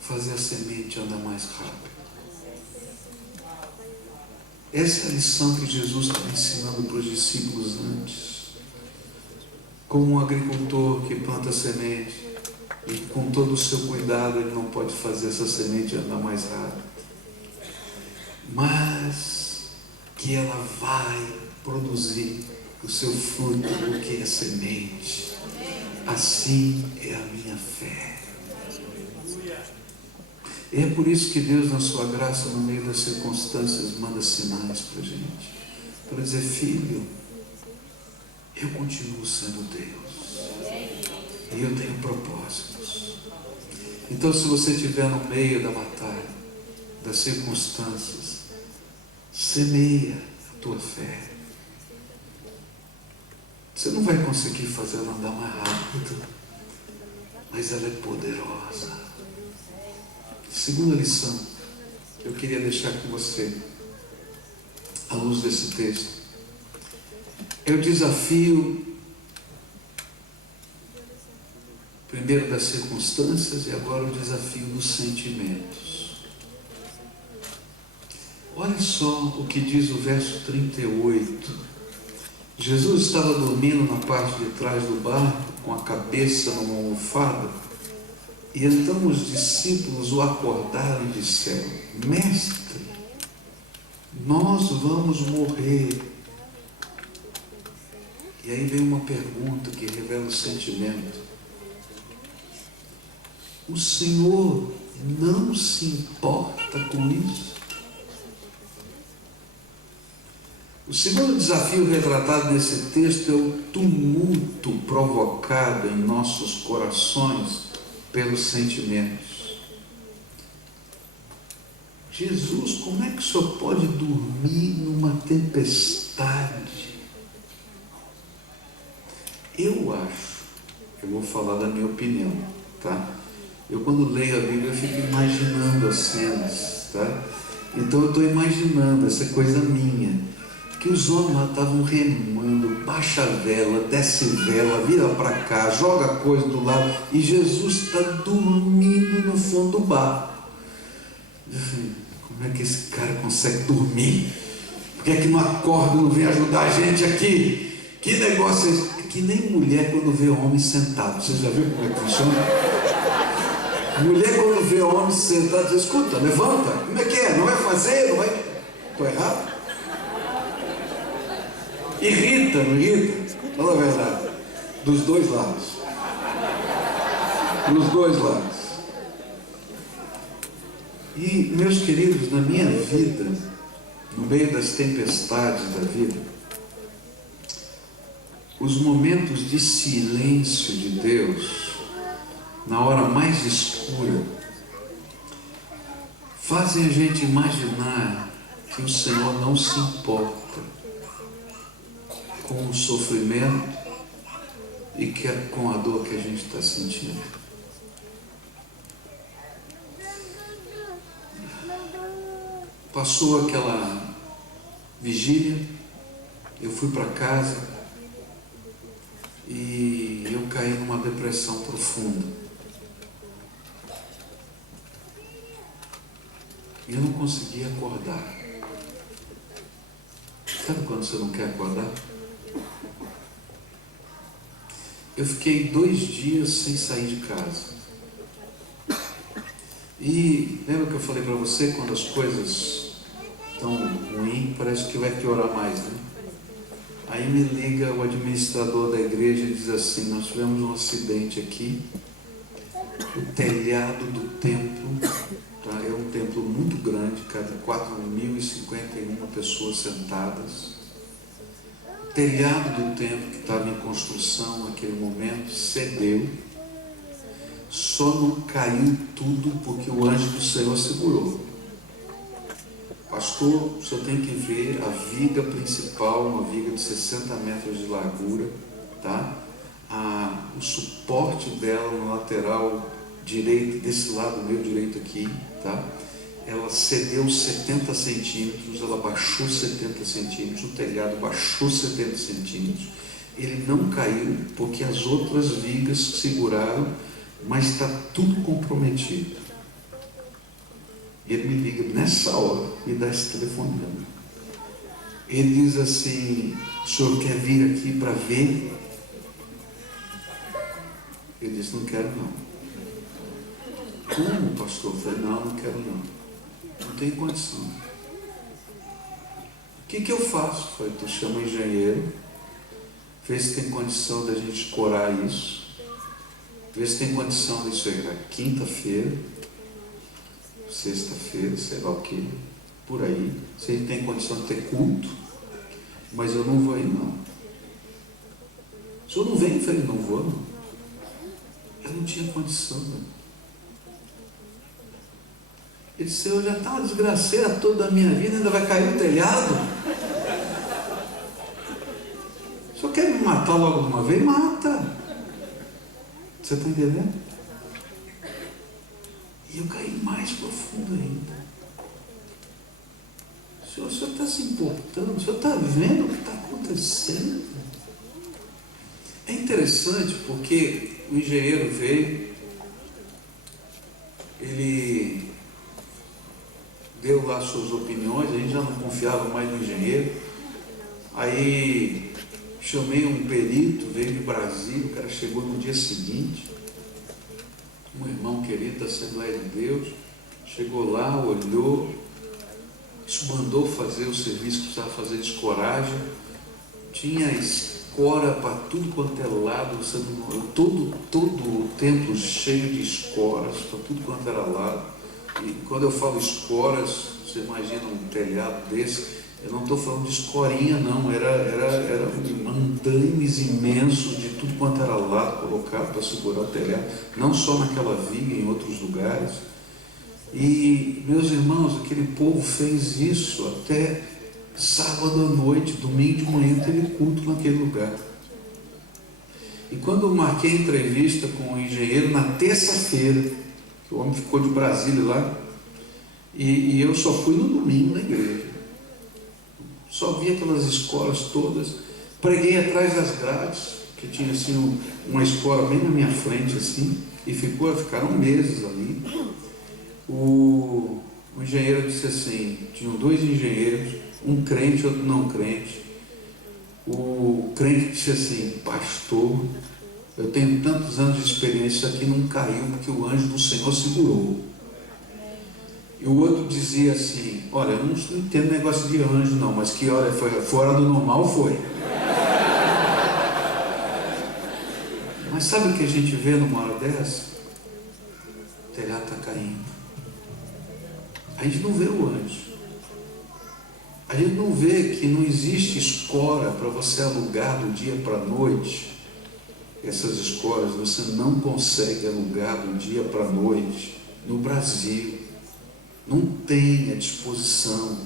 fazer a semente andar mais rápido. Essa é a lição que Jesus estava ensinando para os discípulos antes. Como um agricultor que planta semente, e com todo o seu cuidado ele não pode fazer essa semente andar mais rápido, mas que ela vai produzir o seu fruto, porque é semente. Assim é a minha fé. E é por isso que Deus, na sua graça, no meio das circunstâncias, manda sinais para a gente, para dizer, filho, eu continuo sendo Deus, e eu tenho propósitos. Então, se você estiver no meio da batalha, das circunstâncias, semeia a tua fé. Você não vai conseguir fazer ela andar mais rápido, mas ela é poderosa. Segunda lição que eu queria deixar com você, à luz desse texto, é o desafio, primeiro das circunstâncias e agora o desafio dos sentimentos. Olha só o que diz o verso 38. Jesus estava dormindo na parte de trás do barco, com a cabeça numa almofada. E então os discípulos o acordaram e disseram, mestre, nós vamos morrer. E aí vem uma pergunta que revela o sentimento. O Senhor não se importa com isso? O segundo desafio retratado nesse texto é o tumulto provocado em nossos corações pelos sentimentos. Jesus, como é que o Senhor pode dormir numa tempestade? Eu acho, eu vou falar da minha opinião, tá? Eu quando leio a Bíblia eu fico imaginando as cenas, tá? Então eu estou imaginando, essa coisa minha, que os homens lá estavam remando, baixa a vela, desce vela, vira para cá, joga coisa do lado, e Jesus está dormindo no fundo do barco. Como é que esse cara consegue dormir? Por que é que não acorda, não vem ajudar a gente aqui? Que negócio é esse? É que nem mulher quando vê homem sentado. Você já viu como é que funciona? Mulher quando vê homem sentado, diz, escuta, levanta, como é que é? Não vai fazer? Não vai? Estou errado? Irrita, não irrita? Fala a verdade. Dos dois lados. Dos dois lados. E, meus queridos, na minha vida, no meio das tempestades da vida, os momentos de silêncio de Deus, na hora mais escura, fazem a gente imaginar que o Senhor não se importa com o sofrimento e com a dor que a gente está sentindo. Passou aquela vigília, eu fui para casa e eu caí numa depressão profunda. E eu não conseguia acordar. Sabe quando você não quer acordar? Eu fiquei 2 dias sem sair de casa. E lembra que eu falei para você, quando as coisas estão ruins, parece que vai piorar mais, né? Aí me liga o administrador da igreja e diz assim: nós tivemos um acidente aqui, o telhado do templo, tá? É um templo muito grande, cabe 4.051 pessoas sentadas. O telhado do templo que estava em construção naquele momento cedeu, só não caiu tudo porque o anjo do Senhor segurou. Pastor, o senhor tem que ver a viga principal, uma viga de 60 metros de largura, tá? O suporte dela no lateral direito, desse lado meu direito aqui, tá? Ela cedeu 70 centímetros, ela baixou 70 centímetros, o telhado baixou 70 centímetros, ele não caiu porque as outras vigas seguraram, mas está tudo comprometido. E ele me liga nessa hora, me dá esse telefonema. Ele diz assim: o senhor quer vir aqui para ver? Eu disse: não quero não. Como, pastor? Eu falei: não quero não. Não tem condição. O que eu faço? Eu falei: tu chama o engenheiro, vê se tem condição da gente escorar isso, vê se tem condição disso aí na quinta-feira, sexta-feira, sei lá o que, por aí, se ele tem condição de ter culto, mas eu não vou aí não. O senhor não vem? Eu falei: não vou não. Eu não tinha condição, não. Ele disse: eu já está uma desgraceira toda a minha vida, ainda vai cair no telhado? O senhor quer me matar logo de uma vez? Mata! Você está entendendo? E eu caí mais profundo ainda. O senhor está se importando? O senhor está vendo o que está acontecendo? É interessante porque o engenheiro veio, ele deu lá suas opiniões, a gente já não confiava mais no engenheiro. Aí chamei um perito, veio de Brasília, o cara chegou no dia seguinte, um irmão querido da Assembleia de Deus, chegou lá, olhou, mandou fazer o serviço que precisava fazer de escoragem, tinha escora para tudo quanto é lado, todo o templo cheio de escoras, para tudo quanto era lado. E quando eu falo escoras, você imagina um telhado desse, eu não estou falando de escorinha não, era andaimes imensos de tudo quanto era lado colocado para segurar o telhado, não só naquela viga, em outros lugares. E, meus irmãos, aquele povo fez isso até sábado à noite, domingo de manhã teve culto naquele lugar. E quando eu marquei a entrevista com o engenheiro na terça-feira, que o homem ficou de Brasília lá, e eu só fui no domingo na igreja. Só vi aquelas escolas todas, preguei atrás das grades, que tinha assim uma escola bem na minha frente assim, e ficaram meses ali. O engenheiro disse assim, tinham 2 engenheiros, um crente e outro não crente. O crente disse assim: pastor, eu tenho tantos anos de experiência, isso aqui não caiu porque o anjo do Senhor segurou. E o outro dizia assim: olha, eu não entendo negócio de anjo não, mas que hora foi fora do normal, foi. Mas sabe o que a gente vê numa hora dessa? O telhado está caindo. A gente não vê o anjo. A gente não vê que não existe escora para você alugar do dia para a noite. Essas escoras você não consegue alugar do dia para a noite no Brasil. Não tem à disposição.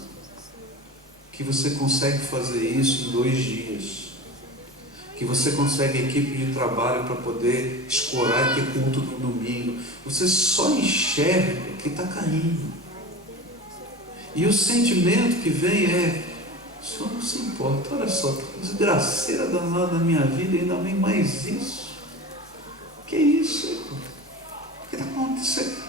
que você consegue fazer isso em 2 dias, que você consegue equipe de trabalho para poder escorar e ter culto no domingo. Você só enxerga que está caindo. E o sentimento que vem é: o Senhor não se importa, olha só, desgraceira danada na minha vida, ainda vem mais isso. Que isso, Senhor? O que está acontecendo?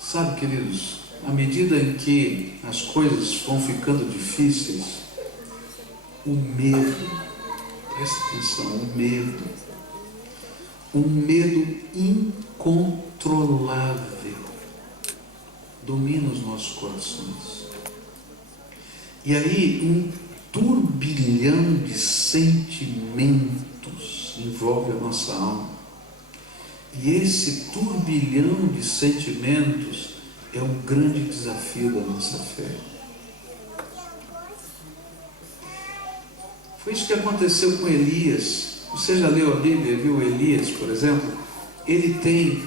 Sabe, queridos, à medida em que as coisas vão ficando difíceis, o medo, presta atenção, um medo incontrolável domina os nossos corações. E aí um turbilhão de sentimentos envolve a nossa alma. E esse turbilhão de sentimentos é um grande desafio da nossa fé. Foi isso que aconteceu com Elias. Você já leu a Bíblia, viu Elias, por exemplo? Ele tem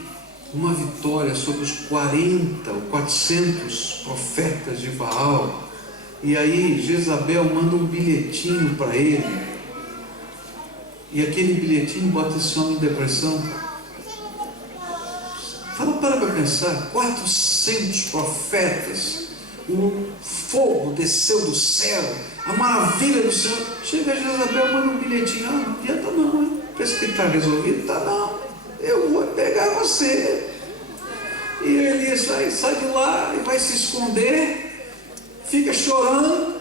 uma vitória sobre os 40 ou 400 profetas de Baal. E aí Jezabel manda um bilhetinho para ele. E aquele bilhetinho bota esse homem em depressão. Para pensar, 400 profetas, o fogo desceu do céu, a maravilha do Senhor. Chega Jezabel, manda um bilhetinho: não adianta não, hein? Pensa que está resolvido? Está não, eu vou pegar você. E Elias sai de lá e vai se esconder, fica chorando.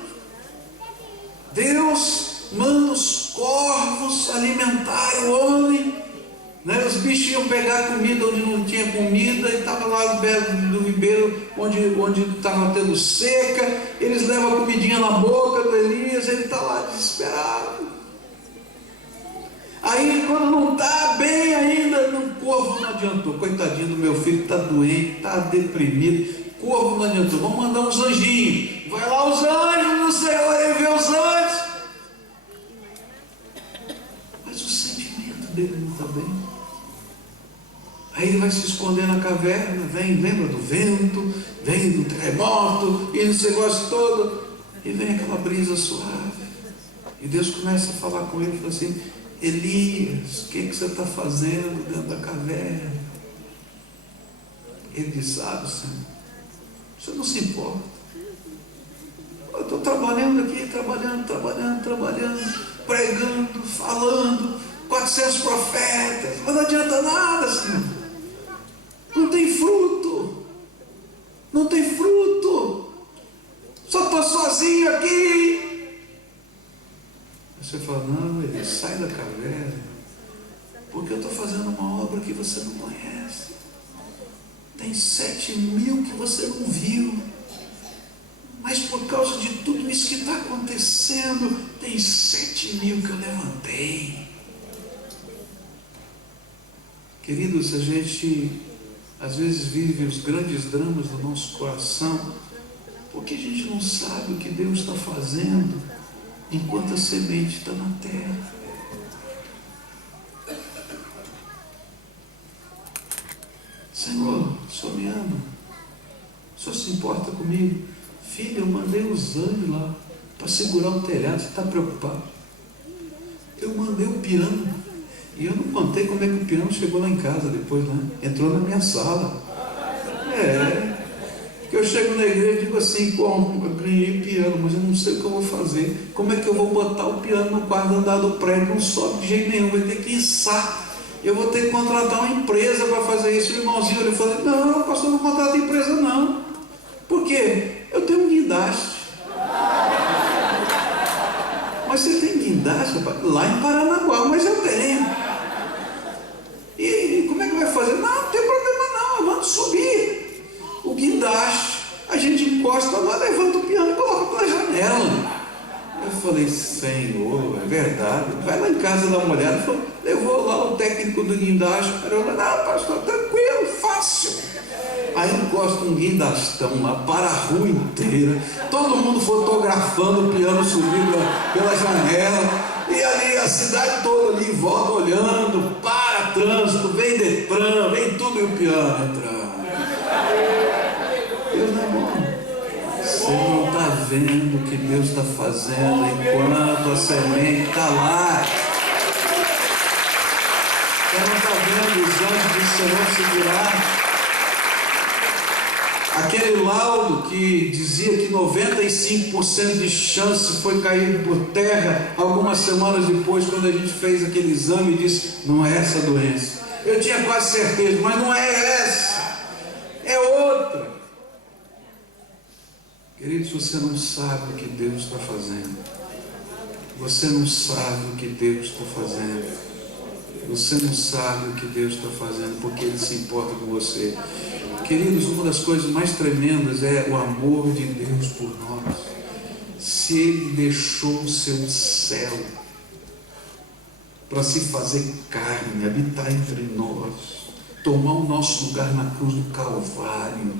Deus manda os corvos alimentar o homem. Os bichos iam pegar comida onde não tinha comida, e estava lá perto do ribeiro onde estava tendo seca. Eles levam a comidinha na boca do Elias, ele está lá desesperado. Aí, quando não está bem ainda, no corvo não adiantou. Coitadinho do meu filho, está doente, está deprimido. Corvo não adiantou. Vamos mandar uns anjinhos. Vai lá os anjos do Senhor, ele vê os anjos. Mas o sentimento dele não está bem. Aí ele vai se esconder na caverna, lembra do vento, vem do terremoto, e esse negócio todo, e vem aquela brisa suave. E Deus começa a falar com ele e fala assim: Elias, o que você está fazendo dentro da caverna? Ele diz: sabe, Senhor, você não se importa. Eu estou trabalhando aqui, trabalhando, pregando, falando, 400 profetas, mas não adianta nada, Senhor. Não tem fruto. Só estou sozinho aqui. Você fala: não, ele sai da caverna, porque eu estou fazendo uma obra que você não conhece. Tem 7.000 que você não viu, mas por causa de tudo isso que está acontecendo, tem 7.000 que eu levantei. Queridos, a gente às vezes vive os grandes dramas do nosso coração porque a gente não sabe o que Deus está fazendo enquanto a semente está na terra. Senhor, o Senhor me ama? O Senhor se importa comigo? Filho, eu mandei os anjos lá para segurar o telhado, você está preocupado? Eu mandei o piano. E eu não contei como é que o piano chegou lá em casa depois, né? Entrou na minha sala. Porque eu chego na igreja e digo assim: pô, eu ganhei piano, mas eu não sei o que eu vou fazer. Como é que eu vou botar o piano no quarto andar do prédio? Não sobe de jeito nenhum, vai ter que içar. Eu vou ter que contratar uma empresa para fazer isso. O irmãozinho ele falou: não, pastor, não contrata empresa não. Por quê? Eu tenho um guindaste. Mas você tem guindaste? Lá em Paranaguá, mas eu tenho. E como é que vai fazer? Não tem problema não, eu mando subir o guindaste, a gente encosta lá, levanta o piano e coloca pela janela. Eu falei: Senhor, é verdade, vai lá em casa dar uma olhada. Levou lá o técnico do guindaste, falou: não, pastor, tranquilo, fácil. Aí encosta um guindastão lá, para a rua inteira, todo mundo fotografando o piano subindo pela janela. E ali a cidade toda ali em volta olhando, para trânsito, vem Detran, vem tudo, e o piano entrando. Deus não é bom. vendo o que Deus está fazendo enquanto a semente está lá. Você não está vendo os anjos do Senhor segurar? Aquele laudo que dizia que 95% de chance foi cair por terra, algumas semanas depois, quando a gente fez aquele exame, e disse: não é essa a doença. Eu tinha quase certeza, mas não é essa, é outra. Queridos, você não sabe o que Deus está fazendo. Você não sabe o que Deus está fazendo. Você não sabe o que Deus está fazendo, porque Ele se importa com você. Queridos, uma das coisas mais tremendas é o amor de Deus por nós. Se Ele deixou o seu céu para se fazer carne, habitar entre nós, tomar o nosso lugar na cruz do Calvário,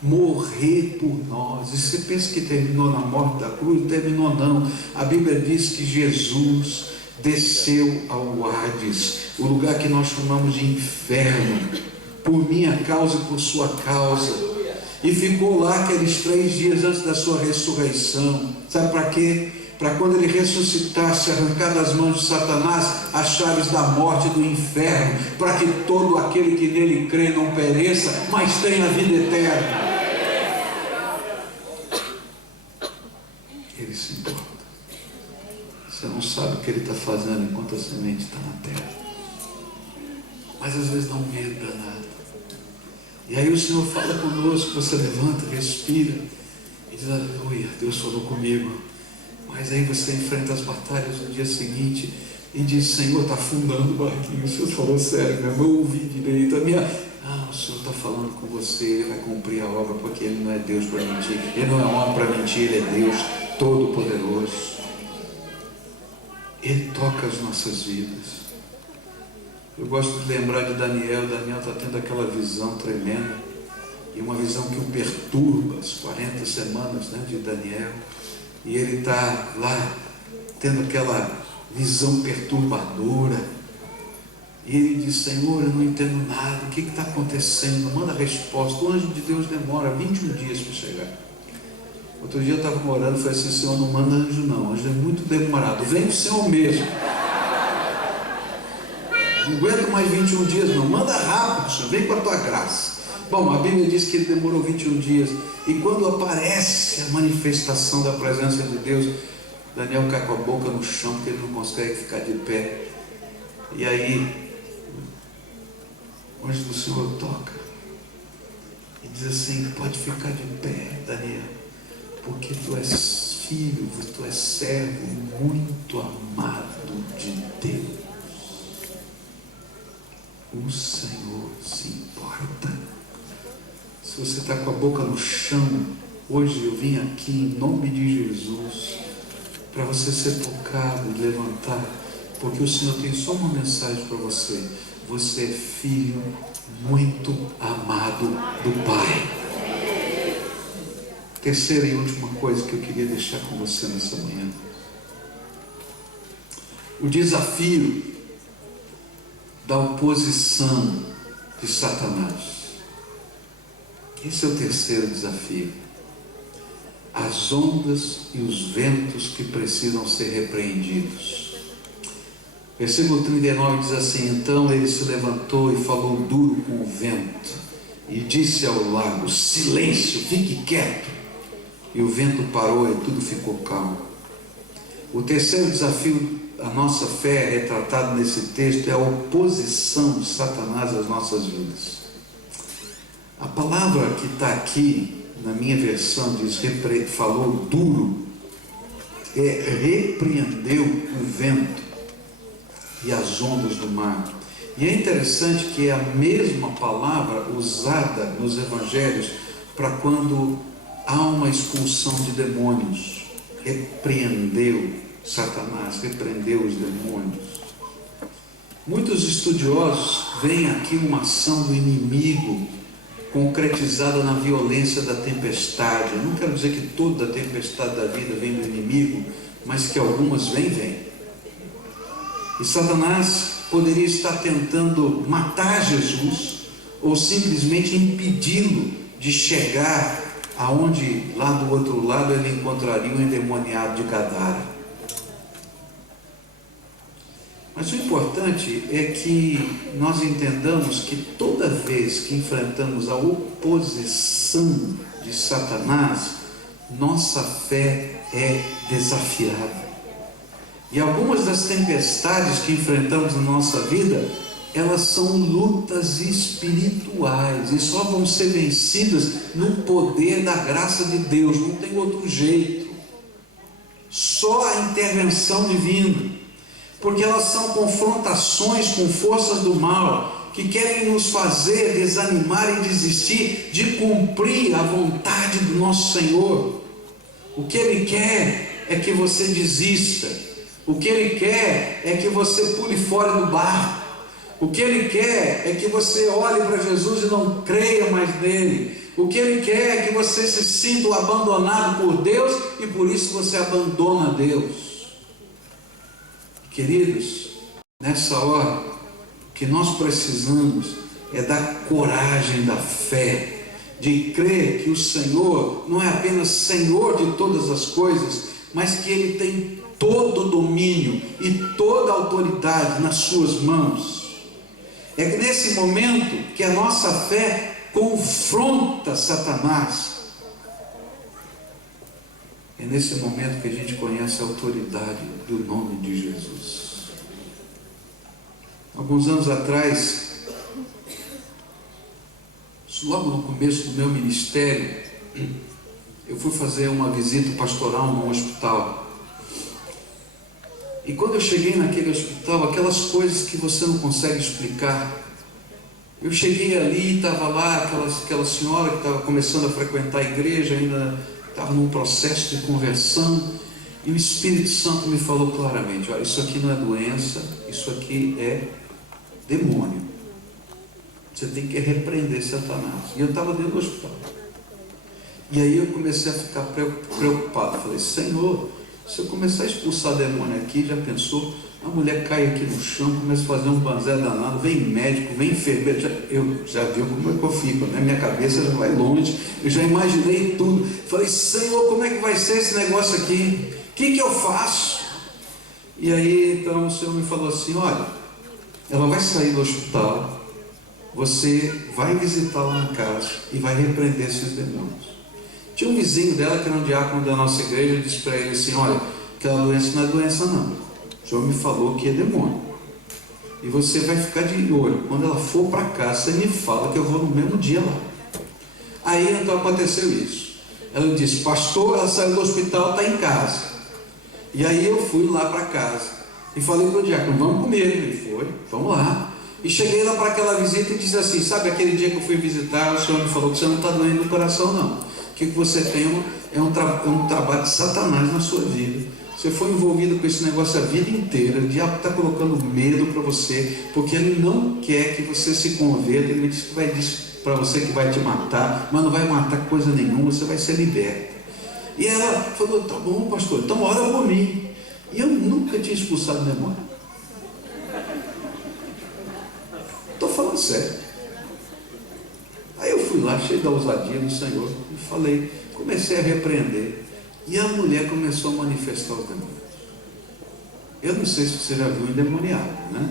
morrer por nós. E você pensa que terminou na morte da cruz? Não terminou, não. A Bíblia diz que Jesus desceu ao Hades, o lugar que nós chamamos de inferno, por minha causa e por sua causa, e ficou lá aqueles 3 dias antes da sua ressurreição. Sabe para quê? Para quando Ele ressuscitasse, arrancar das mãos de Satanás as chaves da morte e do inferno, para que todo aquele que nele crê não pereça, mas tenha a vida eterna. Ele se importa. Você não sabe o que Ele está fazendo enquanto a semente está na terra, mas às vezes dá um medo danado. E aí o Senhor fala conosco, você levanta, respira e diz: aleluia, Deus falou comigo. Mas aí você enfrenta as batalhas no dia seguinte e diz: Senhor, está afundando o barquinho. O Senhor falou sério, meu irmão, eu ouvi direito. O Senhor está falando com você, Ele vai cumprir a obra, porque Ele não é Deus para mentir, Ele não é homem para mentir, Ele é Deus Todo-Poderoso. Ele toca as nossas vidas. Eu gosto de lembrar de Daniel. Daniel está tendo aquela visão tremenda, e uma visão que o perturba, as 40 semanas, de Daniel, e ele está lá tendo aquela visão perturbadora, e ele diz: Senhor, eu não entendo nada, o que está acontecendo? Manda a resposta. O anjo de Deus demora 21 dias para chegar. Outro dia eu estava orando e falei assim: Senhor, não manda anjo não, anjo é muito demorado, vem o Senhor mesmo. Não aguento mais 21 dias não, manda rápido, Senhor, vem com a tua graça. Bom, a Bíblia diz que ele demorou 21 dias, e quando aparece a manifestação da presença de Deus, Daniel cai com a boca no chão, porque ele não consegue ficar de pé. E aí o anjo do Senhor toca e diz assim: pode ficar de pé, Daniel, porque tu és filho, tu és servo muito amado de Deus. O Senhor se importa. Se você está com a boca no chão, hoje eu vim aqui em nome de Jesus para você ser tocado e levantar, porque o Senhor tem só uma mensagem para você: você é filho muito amado do Pai. Terceira e última coisa que eu queria deixar com você nessa manhã: o desafio da oposição de Satanás. Esse é o terceiro desafio. As ondas e os ventos que precisam ser repreendidos. Versículo 39 diz assim: então ele se levantou e falou duro com o vento, e disse ao lago: silêncio, fique quieto. E o vento parou e tudo ficou calmo. O terceiro desafio, a nossa fé, retratado nesse texto, é a oposição de Satanás às nossas vidas. A palavra que está aqui na minha versão diz falou duro, repreendeu o vento e as ondas do mar. E é interessante que é a mesma palavra usada nos evangelhos para quando há uma expulsão de demônios. Repreendeu Satanás, repreendeu os demônios. Muitos estudiosos veem aqui uma ação do inimigo concretizada na violência da tempestade. Eu não quero dizer que toda a tempestade da vida vem do inimigo, mas que algumas vêm. E Satanás poderia estar tentando matar Jesus, ou simplesmente impedi-lo de chegar aonde lá do outro lado ele encontraria um endemoniado de Gadara. Mas o importante é que nós entendamos que toda vez que enfrentamos a oposição de Satanás, nossa fé é desafiada. E algumas das tempestades que enfrentamos na nossa vida, elas são lutas espirituais e só vão ser vencidas no poder da graça de Deus, não tem outro jeito. Só a intervenção divina, porque elas são confrontações com forças do mal que querem nos fazer desanimar e desistir de cumprir a vontade do nosso Senhor. O que Ele quer é que você desista. O que Ele quer é que você pule fora do barco. O que Ele quer é que você olhe para Jesus e não creia mais nele. O que Ele quer é que você se sinta abandonado por Deus e por isso você abandona Deus. Queridos, nessa hora, o que nós precisamos é da coragem da fé, de crer que o Senhor não é apenas Senhor de todas as coisas, mas que Ele tem todo o domínio e toda a autoridade nas suas mãos. É nesse momento que a nossa fé confronta Satanás. É nesse momento que a gente conhece a autoridade do nome de Jesus. Alguns anos atrás, logo no começo do meu ministério, eu fui fazer uma visita pastoral num hospital. E quando eu cheguei naquele hospital, aquelas coisas que você não consegue explicar, eu cheguei ali e estava lá aquela senhora que estava começando a frequentar a igreja, ainda estava num processo de conversão, e o Espírito Santo me falou claramente: olha, isso aqui não é doença, isso aqui é demônio. Você tem que repreender Satanás. E eu estava dentro do hospital. E aí eu comecei a ficar preocupado. Falei: Senhor, se eu começar a expulsar demônio aqui, já pensou? A mulher cai aqui no chão, começa a fazer um banzé danado, vem médico, vem enfermeiro, eu já vi como é que eu fico, né? Minha cabeça já vai longe, eu já imaginei tudo. Falei: Senhor, como é que vai ser esse negócio aqui? O que eu faço? E aí então o Senhor me falou assim: olha, ela vai sair do hospital, você vai visitá-la na casa e vai repreender esses demônios. Tinha um vizinho dela que era um diácono da nossa igreja, e disse para ele assim: olha, aquela doença não é doença não, o Senhor me falou que é demônio, e você vai ficar de olho, quando ela for para casa, você me fala que eu vou no mesmo dia lá. Aí então aconteceu isso. Ela disse: pastor, ela saiu do hospital, está em casa. E aí eu fui lá para casa e falei para o diácono: vamos comer. Ele foi: vamos lá. E cheguei lá para aquela visita e disse assim: sabe aquele dia que eu fui visitar, o Senhor me falou que você não está doendo no coração não, o que você tem é um trabalho de Satanás na sua vida. Você foi envolvido com esse negócio a vida inteira. O diabo está colocando medo para você, porque ele não quer que você se converta. Ele disse que vai dizer para você que vai te matar, mas não vai matar coisa nenhuma, você vai ser liberto. E ela falou: tá bom, pastor, então ora por mim. E eu nunca tinha expulsado demônio. Estou falando sério. Aí eu fui lá, cheio da ousadia do Senhor, e falei, comecei a repreender. E a mulher começou a manifestar os demônios. Eu não sei se você já viu um endemoniado, né?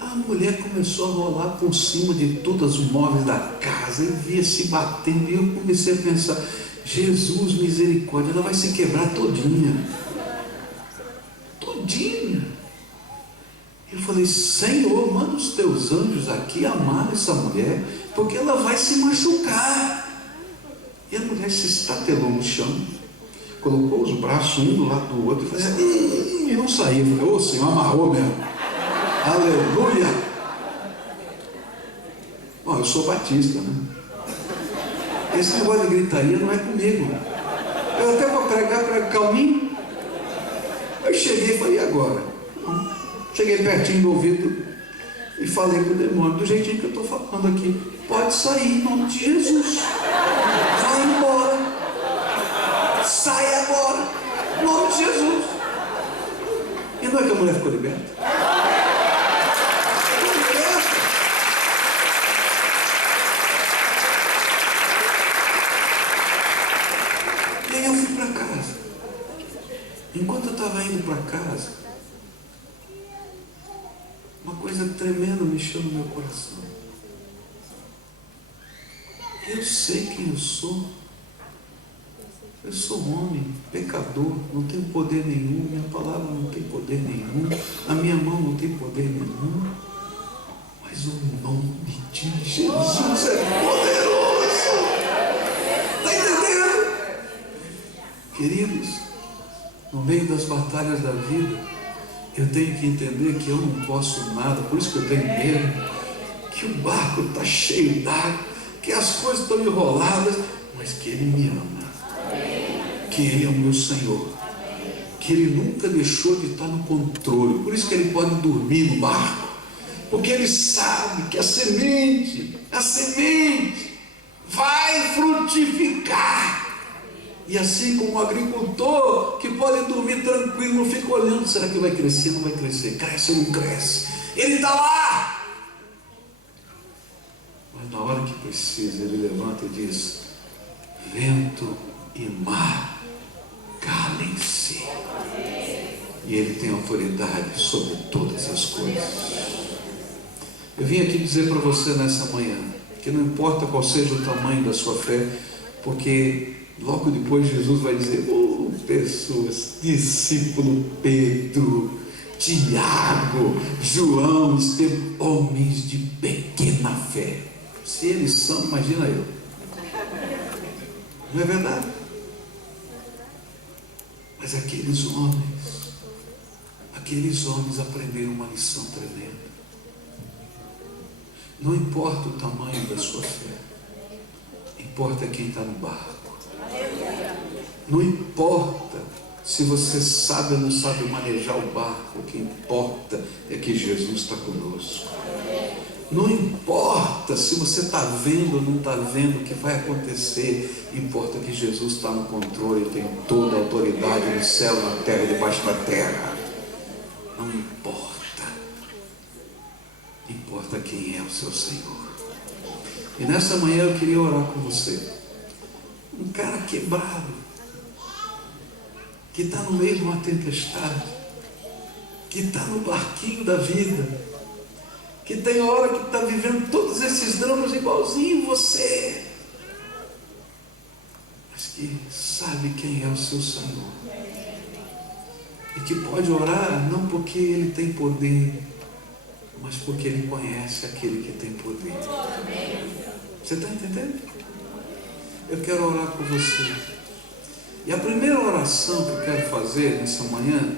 A mulher começou a rolar por cima de todos os móveis da casa, e via se batendo, e eu comecei a pensar: Jesus, misericórdia, ela vai se quebrar todinha. Todinha. Eu falei: Senhor, manda os teus anjos aqui amar essa mulher, porque ela vai se machucar. E a mulher se estatelou no chão, colocou os braços um do lado do outro e fazia e não saía. Eu falei: ô Senhor, amarrou mesmo. Aleluia. Bom, eu sou batista, né? Esse negócio de gritaria não é comigo. Eu até vou pregar calminho. Eu cheguei e falei: e agora? Cheguei pertinho do ouvido e falei para o demônio, do jeitinho que eu estou falando aqui: pode sair em nome de Jesus. Vai embora. Sai agora. Em nome de Jesus. E não é que a mulher ficou liberta? Ficou liberta. Aí eu fui para casa. Enquanto eu estava indo para casa, uma coisa tremenda mexeu no meu coração. Eu sei quem eu sou. Eu sou homem, pecador, não tenho poder nenhum, minha palavra não tem poder nenhum, a minha mão não tem poder nenhum, mas o nome de Jesus é poderoso. Está entendendo? Queridos, no meio das batalhas da vida, eu tenho que entender que eu não posso nada, por isso que eu tenho medo, que o barco está cheio d'água, que as coisas estão enroladas, mas que Ele me ama. Que Ele é o meu Senhor, que Ele nunca deixou de estar no controle, por isso que Ele pode dormir no barco, porque Ele sabe que a semente vai frutificar, e assim como o agricultor que pode dormir tranquilo, não fica olhando, será que vai crescer, não vai crescer, cresce ou não cresce, Ele está lá, mas na hora que precisa, Ele levanta e diz: vento e mar, calem-se. E Ele tem autoridade sobre todas as coisas. Eu vim aqui dizer para você nessa manhã que não importa qual seja o tamanho da sua fé, porque logo depois Jesus vai dizer: oh, pessoas, discípulo Pedro, Tiago, João, Estevão, homens de pequena fé. Se eles são, imagina eu. Não é verdade? Mas aqueles homens aprenderam uma lição tremenda. Não importa o tamanho da sua fé, importa quem está no barco. Não importa se você sabe ou não sabe manejar o barco, o que importa é que Jesus está conosco. Não importa se você está vendo ou não está vendo o que vai acontecer, importa que Jesus está no controle, tem toda a autoridade no céu, na terra e debaixo da terra. Não importa, importa quem é o seu Senhor. E nessa manhã eu queria orar com você, um cara quebrado, que está no meio de uma tempestade, que está no barquinho da vida, que tem hora que está vivendo todos esses dramas igualzinho você, mas que sabe quem é o seu Senhor, e que pode orar não porque Ele tem poder, mas porque Ele conhece aquele que tem poder. Você está entendendo? Eu quero orar por você, e a primeira oração que eu quero fazer nessa manhã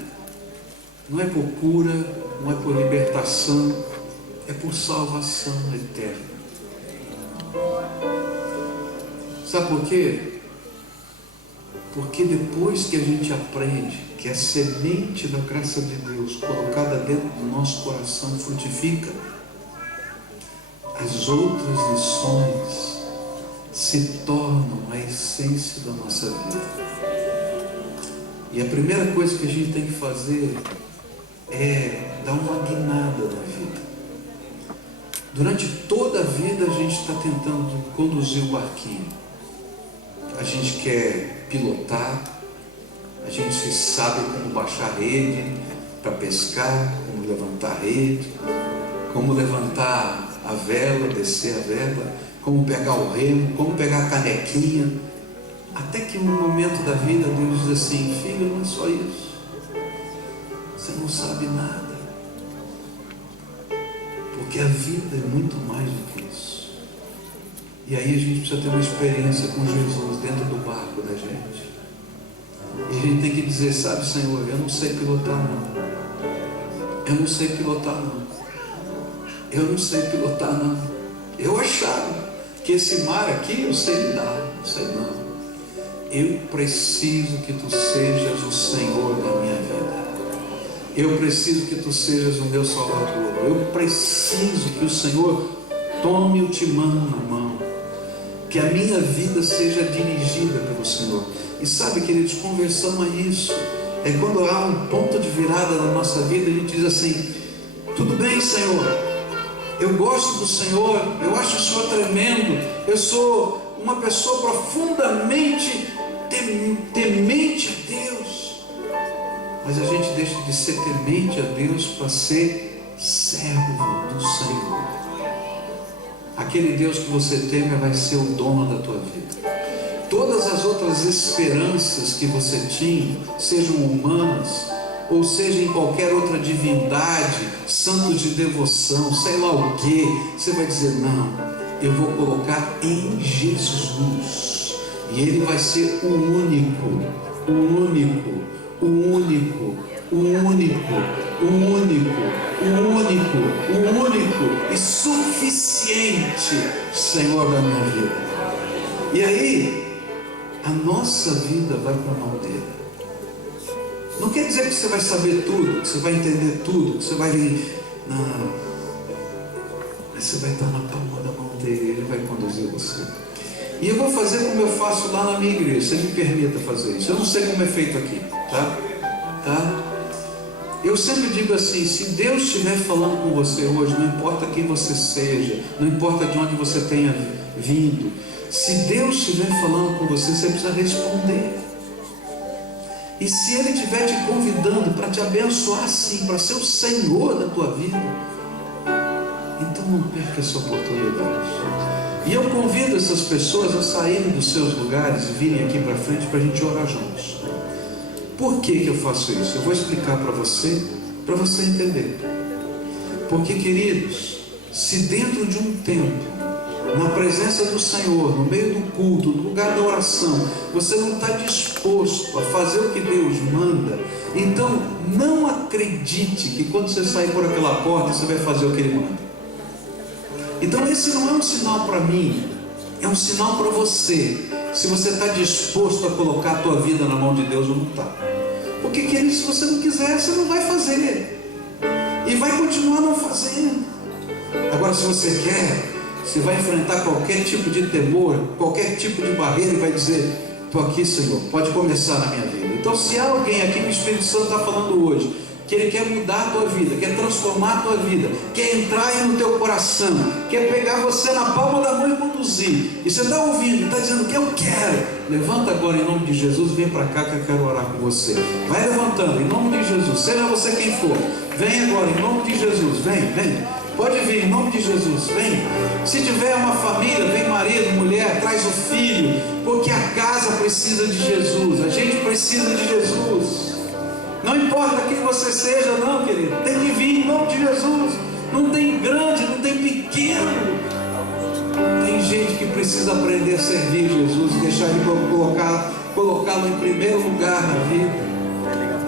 não é por cura, não é por libertação, é por salvação eterna. Sabe por quê? Porque depois que a gente aprende que a semente da graça de Deus colocada dentro do nosso coração frutifica, as outras lições se tornam a essência da nossa vida. E a primeira coisa que a gente tem que fazer é dar uma guinada na vida. Durante toda a vida a gente está tentando conduzir o barquinho. A gente quer pilotar, a gente sabe como baixar a rede para pescar, como levantar a rede, como levantar a vela, descer a vela, como pegar o remo, como pegar a canequinha. Até que no momento da vida Deus diz assim: filho, não é só isso, você não sabe nada. Porque a vida é muito mais do que isso. E aí a gente precisa ter uma experiência com Jesus dentro do barco da gente. E a gente tem que dizer: sabe, Senhor, eu não sei pilotar não. Eu não sei pilotar não. Eu não sei pilotar não. Eu achava que esse mar aqui eu sei lidar. Não sei não. Eu preciso que Tu sejas o Senhor da minha vida. Eu preciso que Tu sejas o meu Salvador. Eu preciso que o Senhor tome o timão na mão, que a minha vida seja dirigida pelo Senhor. E sabe, queridos, conversão é isso. É quando há um ponto de virada na nossa vida, a gente diz assim: tudo bem, Senhor, eu gosto do Senhor, eu acho o Senhor tremendo, eu sou uma pessoa profundamente temente temente a Deus, mas a gente deixa de ser temente a Deus para ser servo do Senhor. Aquele Deus que você teme vai ser o dono da tua vida. Todas as outras esperanças que você tinha, sejam humanas, ou seja em qualquer outra divindade, santos de devoção, sei lá o que, você vai dizer: não, eu vou colocar em Jesus, e Ele vai ser o único, o único, o único, o único, o único, o único, o único e suficiente Senhor da minha vida. E aí a nossa vida vai para a mão dele. Não quer dizer que você vai saber tudo, que você vai entender tudo, que você vai vir. Não. Mas você vai estar na palma da mão dele, ele vai conduzir você. E eu vou fazer como eu faço lá na minha igreja. Você me permita fazer isso. Eu não sei como é feito aqui, tá? Eu sempre digo assim: se Deus estiver falando com você hoje, não importa quem você seja, não importa de onde você tenha vindo, se Deus estiver falando com você, você precisa responder. E se Ele estiver te convidando para te abençoar sim, para ser o Senhor da tua vida, então não perca essa oportunidade. E eu convido essas pessoas a saírem dos seus lugares e virem aqui para frente para a gente orar juntos. Por que eu faço isso? Eu vou explicar para você entender. Porque, queridos, se dentro de um tempo, na presença do Senhor, no meio do culto, no lugar da oração, você não está disposto a fazer o que Deus manda, então não acredite que quando você sair por aquela porta, você vai fazer o que Ele manda. Então esse não é um sinal para mim, é um sinal para você, se você está disposto a colocar a tua vida na mão de Deus ou não está. Porque, querido, se você não quiser, você não vai fazer, e vai continuar não fazendo. Agora, se você quer, você vai enfrentar qualquer tipo de temor, qualquer tipo de barreira, e vai dizer: estou aqui, Senhor, pode começar na minha vida. Então, se há alguém aqui que o Espírito Santo está falando hoje, que Ele quer mudar a tua vida, quer transformar a tua vida, quer entrar aí no teu coração, quer pegar você na palma da mão e conduzir, e você está ouvindo, está dizendo que eu quero, levanta agora em nome de Jesus, vem para cá que eu quero orar com você. Vai levantando em nome de Jesus, seja você quem for, vem agora em nome de Jesus, vem. Pode vir em nome de Jesus, vem. Se tiver uma família, vem marido, mulher, traz o filho, porque a casa precisa de Jesus, a gente precisa de Jesus. Não importa quem você seja, não, querido, tem que vir em nome de Jesus. Não tem grande, não tem pequeno. Tem gente que precisa aprender a servir Jesus, deixar Ele colocá-lo em primeiro lugar na vida.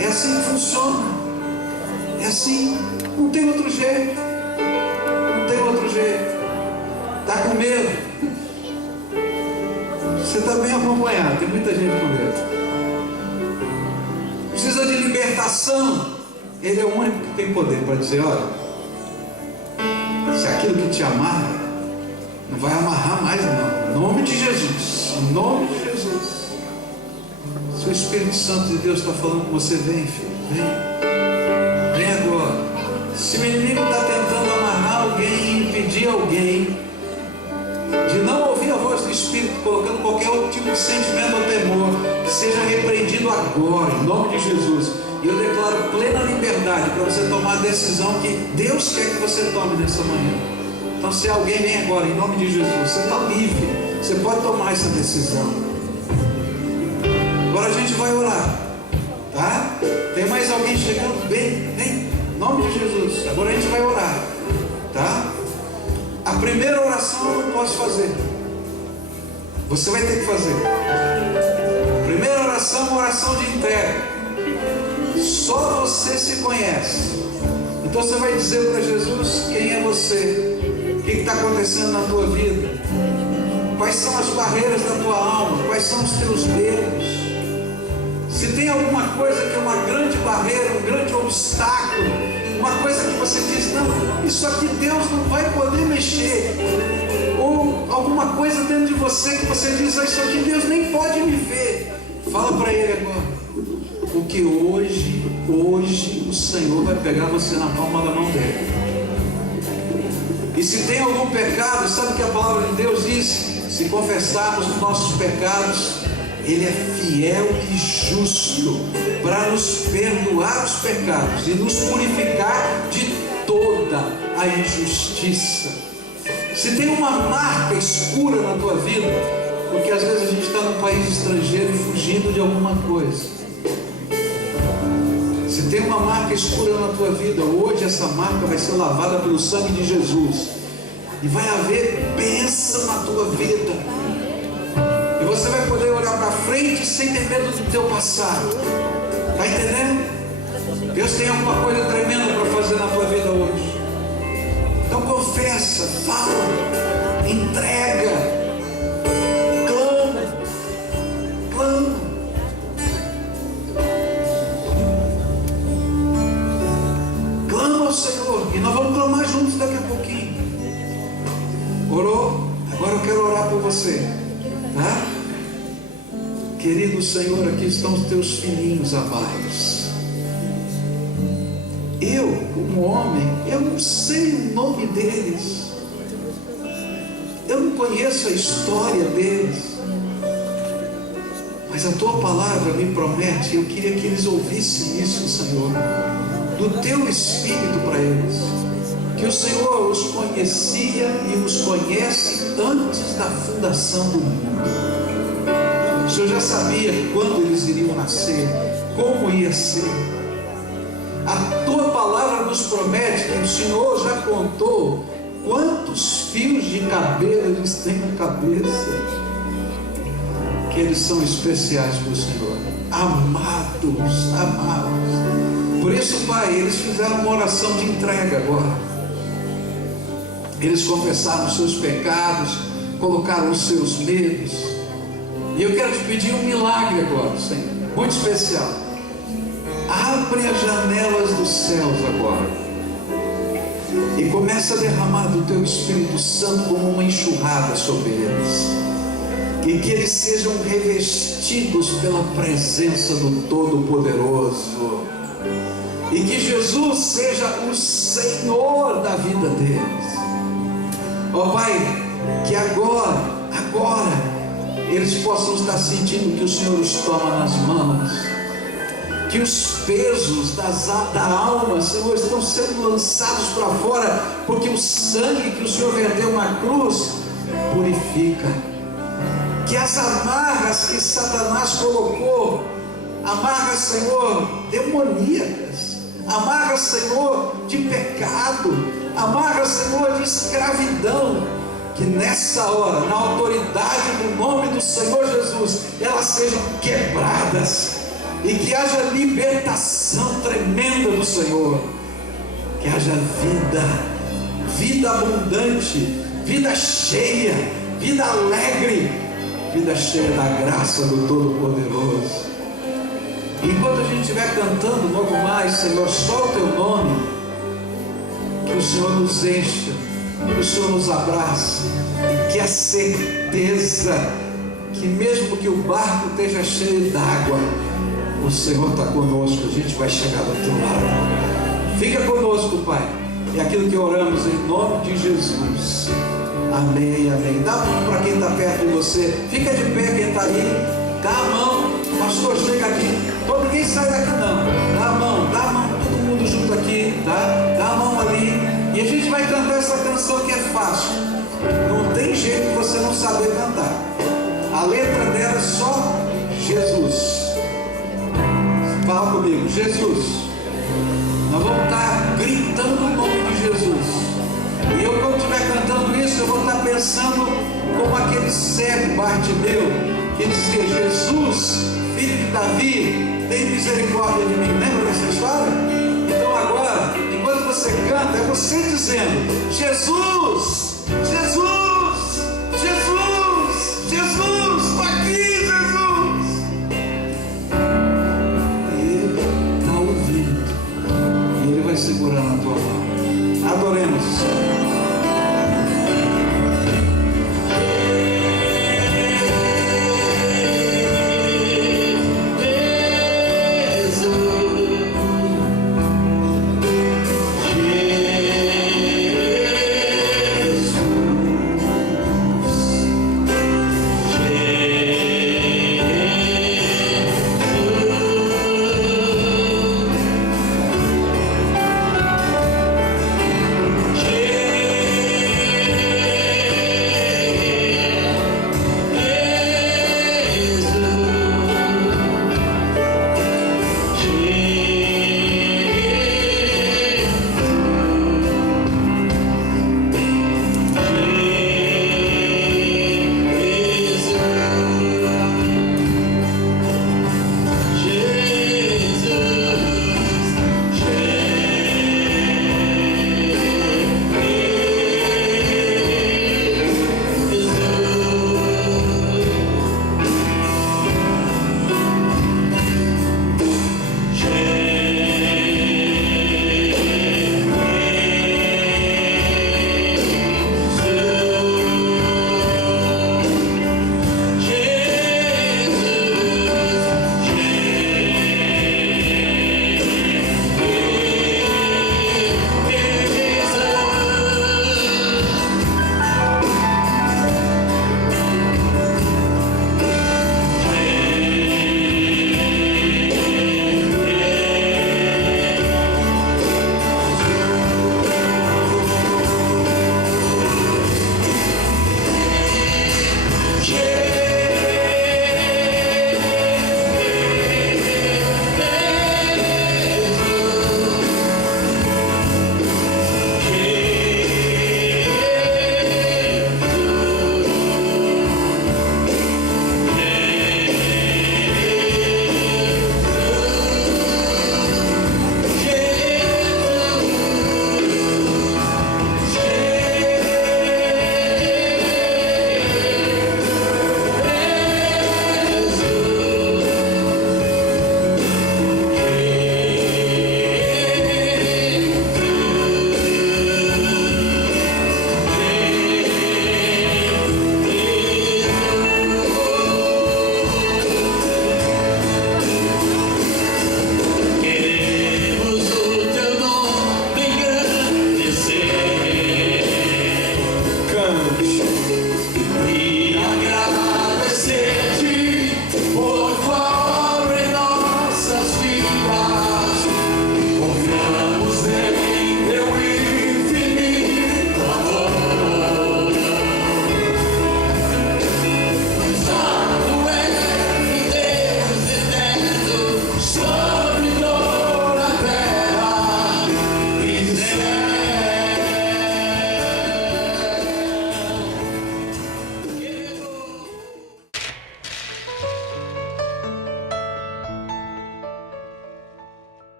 É assim que funciona. É assim, não tem outro jeito. Tem outro jeito. Está com medo? Você está bem acompanhado, tem muita gente com medo. Precisa de libertação. Ele é o único que tem poder para dizer: olha, se aquilo que te amarra, não vai amarrar mais não. Em nome de Jesus. Em nome de Jesus. Se o Espírito Santo de Deus está falando com você, vem, filho, vem. Vem agora. Se o inimigo está tentando amarrar alguém, impedir alguém de não ouvir a voz do Espírito, colocando qualquer outro tipo de sentimento ou temor, que seja repreendido agora, em nome de Jesus. E eu declaro plena liberdade para você tomar a decisão que Deus quer que você tome nessa manhã. Então, se alguém vem agora, em nome de Jesus, você está livre, você pode tomar essa decisão. Agora a gente vai orar, tá? Tem mais alguém chegando? Vem. Em nome de Jesus. Agora a gente vai orar, tá? A primeira oração eu não posso fazer. Você vai ter que fazer. A primeira oração é uma oração de entrega. Só você se conhece. Então você vai dizer para Jesus quem é você, o que está acontecendo na tua vida, quais são as barreiras da tua alma, quais são os teus medos. Se tem alguma coisa que é uma grande barreira, um grande obstáculo, uma coisa que você diz: não, isso aqui Deus não vai poder mexer, ou alguma coisa dentro de você que você diz: isso aqui Deus nem pode me ver, fala para Ele agora, porque hoje o Senhor vai pegar você na palma da mão dele. E se tem algum pecado, sabe o que a palavra de Deus diz? Se confessarmos os nossos pecados, Ele é fiel e justo para nos perdoar os pecados e nos purificar de toda a injustiça. Se tem uma marca escura na tua vida, porque às vezes a gente está num país estrangeiro e fugindo de alguma coisa. Se tem uma marca escura na tua vida, hoje essa marca vai ser lavada pelo sangue de Jesus. E vai haver bênção na tua vida. E você vai poder olhar para frente sem ter medo do teu passado. Está entendendo? Deus tem alguma coisa tremenda para fazer na tua vida hoje. Então confessa, fala, entrega, clama, clama. Clama ao Senhor. E nós vamos clamar juntos daqui a pouquinho. Orou? Agora eu quero orar por você, tá? Querido Senhor, aqui estão os teus filhinhos amados. Eu, como homem, eu não sei o nome deles, eu não conheço a história deles, mas a tua palavra me promete. Eu queria que eles ouvissem isso, Senhor, do teu Espírito para eles, que o Senhor os conhecia e os conhece antes da fundação do mundo. O Senhor já sabia quando eles iriam nascer, como ia ser. A tua palavra nos promete que o Senhor já contou quantos fios de cabelo eles têm na cabeça, que eles são especiais para o Senhor, amados, amados. Por isso, Pai, eles fizeram uma oração de entrega agora. Eles confessaram os seus pecados, colocaram os seus medos. E eu quero te pedir um milagre agora, Senhor, muito especial. Abre as janelas dos céus agora e começa a derramar do teu Espírito Santo como uma enxurrada sobre eles, e que eles sejam revestidos pela presença do Todo-Poderoso, e que Jesus seja o Senhor da vida deles. Ó Pai, que agora eles possam estar sentindo que o Senhor os toma nas mãos, que os pesos da alma, Senhor, estão sendo lançados para fora, porque o sangue que o Senhor verteu na cruz purifica. Que as amarras que Satanás colocou, amarras, Senhor, demoníacas, amarras, Senhor, de pecado, amarras, Senhor, de escravidão, que nessa hora, na autoridade do nome do Senhor Jesus, elas sejam quebradas, e que haja libertação tremenda do Senhor, que haja vida abundante, vida cheia, vida alegre, vida cheia da graça do Todo-Poderoso. Enquanto a gente estiver cantando logo mais, Senhor, só o teu nome, que o Senhor nos encha, que o Senhor nos abrace, que a certeza que mesmo que o barco esteja cheio d'água, o Senhor está conosco, a gente vai chegar do outro lado. Fica conosco, Pai. É aquilo que oramos em nome de Jesus. Amém, amém. Dá a mão para quem está perto de você. Fica de pé quem está aí. Dá a mão. Pastor, chega aqui. Ninguém sai daqui não. Dá a mão, todo mundo junto aqui, tá? Dá a mão ali. E a gente vai cantar essa canção que é fácil. Não tem jeito de você não saber cantar. A letra dela é só Jesus. Fala comigo, Jesus. Nós vamos estar gritando o nome de Jesus. E eu, quando estiver cantando isso, eu vou estar pensando como aquele cego Bartimeu, que dizia: Jesus, filho de Davi, tem misericórdia de mim. Lembra dessa história? Então agora, enquanto você canta, é você dizendo: Jesus, Jesus.